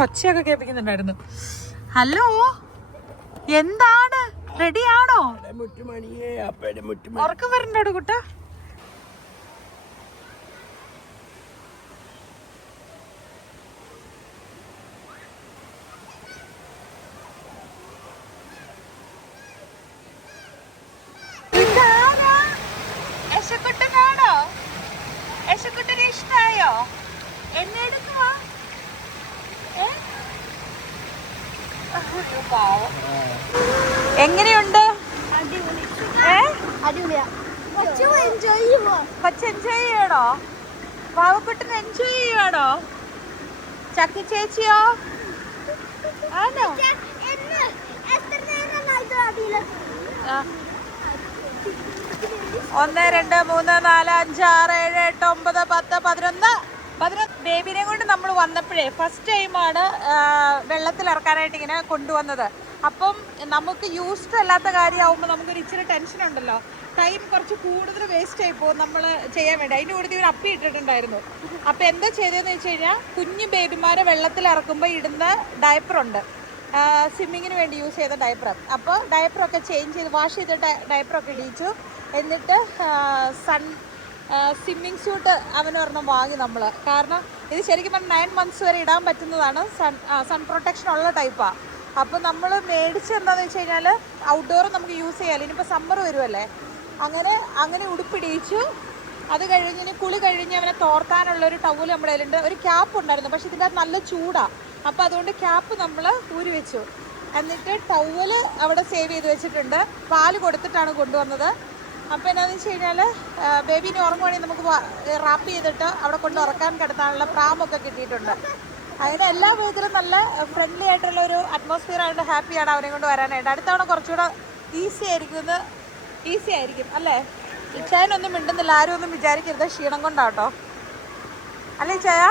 ഒച്ചയൊക്കെ കേൾപ്പിക്കുന്നുണ്ടായിരുന്നു. ഹലോ, എന്താണ്? റെഡിയാണോ? ഉറക്കം വരണ്ടോ കുട്ട? യശക്കുട്ടനാണോ? യശക്കുട്ടനെ ഇഷ്ടായോ? എന്നെ എടുക്കുവാ? എങ്ങനെയുണ്ട്? കൊച്ച് എൻജോയ് ചെയ്യണോ? പാവക്കുട്ടൻ എൻജോയ് ചെയ്യണോ? ചക്കി ചേച്ചിയോ? ആണോ? 1 2 3 4 5 6 7 8 9 10 11 ബേബിനെ കൊണ്ട് നമ്മൾ വന്നപ്പോഴേ ഫസ്റ്റ് ടൈമാണ് വെള്ളത്തിൽ ഇറക്കാനായിട്ട് ഇങ്ങനെ കൊണ്ടുവന്നത്. അപ്പം നമുക്ക് യൂസ്ഡ് അല്ലാത്ത കാര്യമാകുമ്പോൾ നമുക്കൊരു ഇച്ചിരി ടെൻഷൻ ഉണ്ടല്ലോ. ടൈം കുറച്ച് കൂടുതൽ വേസ്റ്റ് ആയി പോകും നമ്മൾ ചെയ്യാൻ വേണ്ടി. അതിൻ്റെ കൂടെ ഇവർ അപ്പി ഇട്ടിട്ടുണ്ടായിരുന്നു. അപ്പം എന്താ ചെയ്തതെന്ന് വെച്ച് കഴിഞ്ഞാൽ, കുഞ്ഞു ബേബിമാരെ വെള്ളത്തിൽ ഇറക്കുമ്പോൾ ഇടുന്ന ഡയപ്പറുണ്ട്, സ്വിമ്മിങ്ങിന് വേണ്ടി യൂസ് ചെയ്ത ഡയപ്പർ. അപ്പോൾ ഡയപ്പറൊക്കെ ചേഞ്ച് ചെയ്ത് വാഷ് ചെയ്തിട്ട് ഡയപ്പറൊക്കെ ഇടിച്ചു. എന്നിട്ട് സ്വിമ്മിങ് സ്യൂട്ട് അവനൊരെണ്ണം വാങ്ങി നമ്മൾ. കാരണം ഇത് ശരിക്കും പറഞ്ഞാൽ 9 months വരെ ഇടാൻ പറ്റുന്നതാണ്. സൺ പ്രൊട്ടക്ഷൻ ഉള്ള ടൈപ്പാണ്. അപ്പോൾ നമ്മൾ മേടിച്ച് എന്താണെന്ന് വെച്ച് കഴിഞ്ഞാൽ ഔട്ട്ഡോർ നമുക്ക് യൂസ് ചെയ്യാമല്ലോ. ഇനിയിപ്പോൾ സമ്മർ വരുമല്ലേ, അങ്ങനെ ഉടുപ്പിടിയിച്ചു. അത് കഴിഞ്ഞ് കുളി കഴിഞ്ഞ് അവനെ തോർത്താനുള്ളൊരു ടവൽ നമ്മുടെ കയ്യിലുണ്ട്. ഒരു ക്യാപ്പ് ഉണ്ടായിരുന്നു, പക്ഷെ ഇതിൻ്റെ നല്ല ചൂടാണ്. അപ്പോൾ അതുകൊണ്ട് ക്യാപ്പ് നമ്മൾ ഊരി വെച്ചു. എന്നിട്ട് ടവൽ അവിടെ സേവ് ചെയ്ത് വെച്ചിട്ടുണ്ട്. പാല് കൊടുത്തിട്ടാണ് കൊണ്ടുവന്നത്. അപ്പോൾ എന്താണെന്ന് വെച്ച് കഴിഞ്ഞാൽ ബേബിനെ ഉറങ്ങുവാണെങ്കിൽ നമുക്ക് റാപ്പ് ചെയ്തിട്ട് അവിടെ കൊണ്ട് ഉറക്കാൻ കിടത്താനുള്ള പ്രാമൊക്കെ കിട്ടിയിട്ടുണ്ട്. അങ്ങനെ എല്ലാ വിധത്തിലും നല്ല ഫ്രണ്ട്ലി ആയിട്ടുള്ള ഒരു അറ്റ്മോസ്ഫിയർ ആയിട്ട് ഹാപ്പിയാണ് അവനെ കൊണ്ട് വരാനായിട്ട്. അടുത്തവണ കുറച്ചുകൂടെ ഈസി ആയിരിക്കും അല്ലേ? ഇച്ചായനൊന്നും മിണ്ടുന്നില്ല. ആരും ഒന്നും വിചാരിക്കരുത്, ക്ഷീണം കൊണ്ടാട്ടോ. അല്ലേ ഇച്ചായ?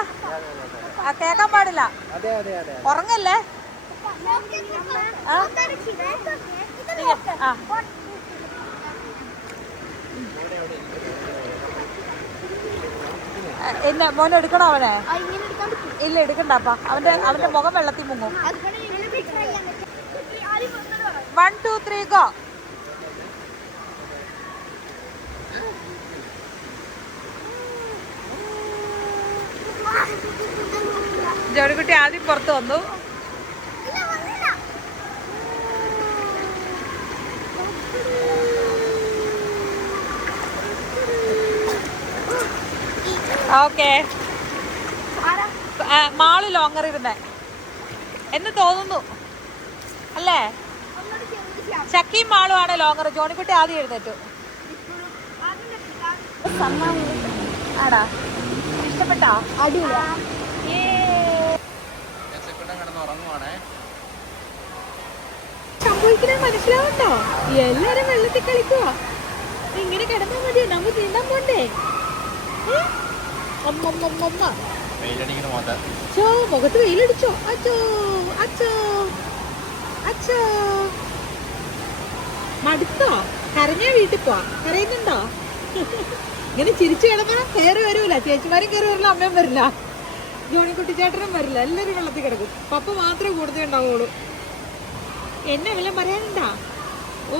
കേൾക്കാൻ പാടില്ല, ഉറങ്ങല്ലേ? എന്നാ മോനെ എടുക്കണോ അവനെ? ഇല്ല, എടുക്കണ്ടപ്പാ. അവന്റെ മുഖം വെള്ളത്തിൽ മുങ്ങും. 1 2 3 ഗോ. ജോലിക്കുട്ടി ആദ്യം പുറത്ത് വന്നു. ഓക്കെ, മാള് ലോങ്ങർ ഇരുന്നേ എന്ന് തോന്നുന്നു അല്ലേ? ചക്കിയും മാളുമാണ് ലോങ്ങർ. ജോണിക്കുട്ടി ആദ്യം എഴുന്നേറ്റു. ആടാ, ഇഷ്ടപ്പെട്ടോ? അടിപൊളിയാ. കിടന്ന് ഉറങ്ങുവാണേ. കളിക്കണ മനസ്സിലാവണ്ടോ? എല്ലാരും വെള്ളത്തിൽ കളിക്കുക. ഇങ്ങനെ കിടന്നാ മതി, നമുക്ക് തിന്നാൻ പോണ്ടേ? അച്ചോ, മുഖത്ത് വെയിലടിച്ചോ? അച്ചോ അച്ചോ അച്ചോ, മടുത്തോ? കരഞ്ഞാ വീട്ടിൽ പോവാ. കരയുന്നുണ്ടോ? ഇങ്ങനെ ചിരിച്ചു കിടന്നാ കയറി വരൂല. ചേച്ചിമാരും കയറി വരില്ല, അമ്മയും വരില്ല, ജോണിക്കുട്ടി ചേട്ടനും വരില്ല. എല്ലാരും വെള്ളത്തിൽ കിടക്കും. പപ്പ മാത്രമേ കൂടുതൽ ഉണ്ടാവുള്ളൂ. എന്നെ വല്ലതും പറയാനുണ്ടാ? ഓ,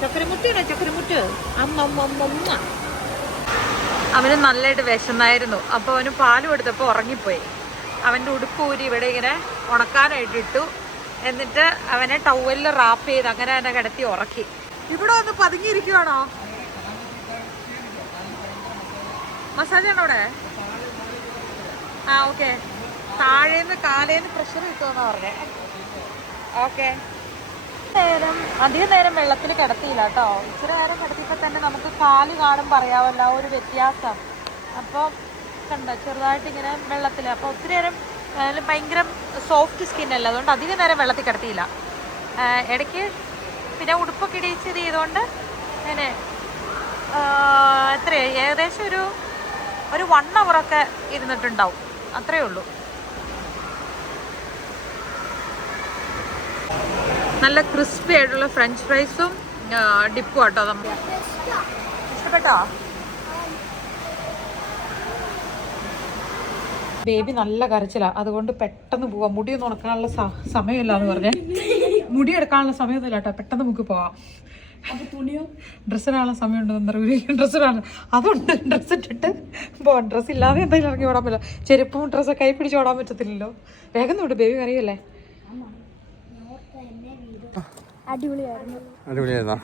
ചക്കരമുട്ടാണോ? ചക്കരമുട്ട്. അമ്മ അവന് നല്ലതായിട്ട് വിശന്നായിരുന്നു. അപ്പോൾ അവന് പാല് കൊടുത്തപ്പോൾ ഉറങ്ങിപ്പോയി. അവൻ്റെ ഉടുപ്പ് ഊരി ഇവിടെ ഇങ്ങനെ ഉണക്കാനായിട്ട് ഇട്ടു. എന്നിട്ട് അവനെ ടവലിൽ റാപ്പ് ചെയ്ത് അങ്ങനെ തന്നെ കിടത്തി ഉറക്കി. ഇവിടെ ഒന്ന് പതുങ്ങിയിരിക്കുവാണോ? മസാജ് ആണോ അവിടെ? ആ, ഓക്കെ. താഴേന്ന് കാലേന്ന് പ്രഷർ കിട്ടുമെന്നാ പറഞ്ഞേ. ഓക്കെ. അധികം നേരം വെള്ളത്തിൽ കിടത്തിയില്ല കേട്ടോ. ഇച്ചിരി നേരം കിടത്തിയപ്പോൾ തന്നെ നമുക്ക് കാല് കാണും പറയാമല്ലോ ഒരു വ്യത്യാസം. അപ്പോൾ കണ്ടോ, ചെറുതായിട്ട് ഇങ്ങനെ വെള്ളത്തിൽ. അപ്പോൾ ഒത്തിരി നേരം ഭയങ്കര സോഫ്റ്റ് സ്കിന്നല്ല, അതുകൊണ്ട് അധികം നേരം വെള്ളത്തിൽ കിടത്തിയില്ല. ഇടയ്ക്ക് പിന്നെ ഉടുപ്പൊക്കെ ഇടിച്ചത് ചെയ്തുകൊണ്ട് അങ്ങനെ എത്രയാണ്, ഏകദേശം ഒരു 1 hour ഇരുന്നിട്ടുണ്ടാവും. അത്രയേ ഉള്ളൂ. നല്ല ക്രിസ്പി ആയിട്ടുള്ള ഫ്രഞ്ച് ഫ്രൈസും ഡിപ്പും കേട്ടോ. നമ്മൾ ഇഷ്ടപ്പെട്ടോ? ബേബി നല്ല കരച്ചിലാ, അതുകൊണ്ട് പെട്ടെന്ന് പോവാം. മുടിയൊന്നും ഉണക്കാനുള്ള സമയമില്ല എന്ന് പറഞ്ഞേ. മുടി എടുക്കാനുള്ള സമയമൊന്നുമില്ല കേട്ടോ, പെട്ടെന്ന് നമുക്ക് പോവാം. ഡ്രസ്സിനാനുള്ള സമയം ഉണ്ടെന്ന് ഡ്രസ്സിനാണ്, അതുകൊണ്ട് ഡ്രസ്സ് ഇട്ടിട്ട് പോവാം. ഡ്രസ്സ് ഇല്ലാതെ എന്തായാലും ഇറങ്ങി ഓടാൻ പറ്റില്ല. ചെരുപ്പും ഡ്രസ്സൊക്കെ കൈ പിടിച്ച് ഓടാൻ പറ്റത്തില്ലല്ലോ. വേഗം വിട്, ബേബി കറിയല്ലേ. അടിപൊളിയായിരുന്നു. അടിപൊളിയായിരുന്നോ?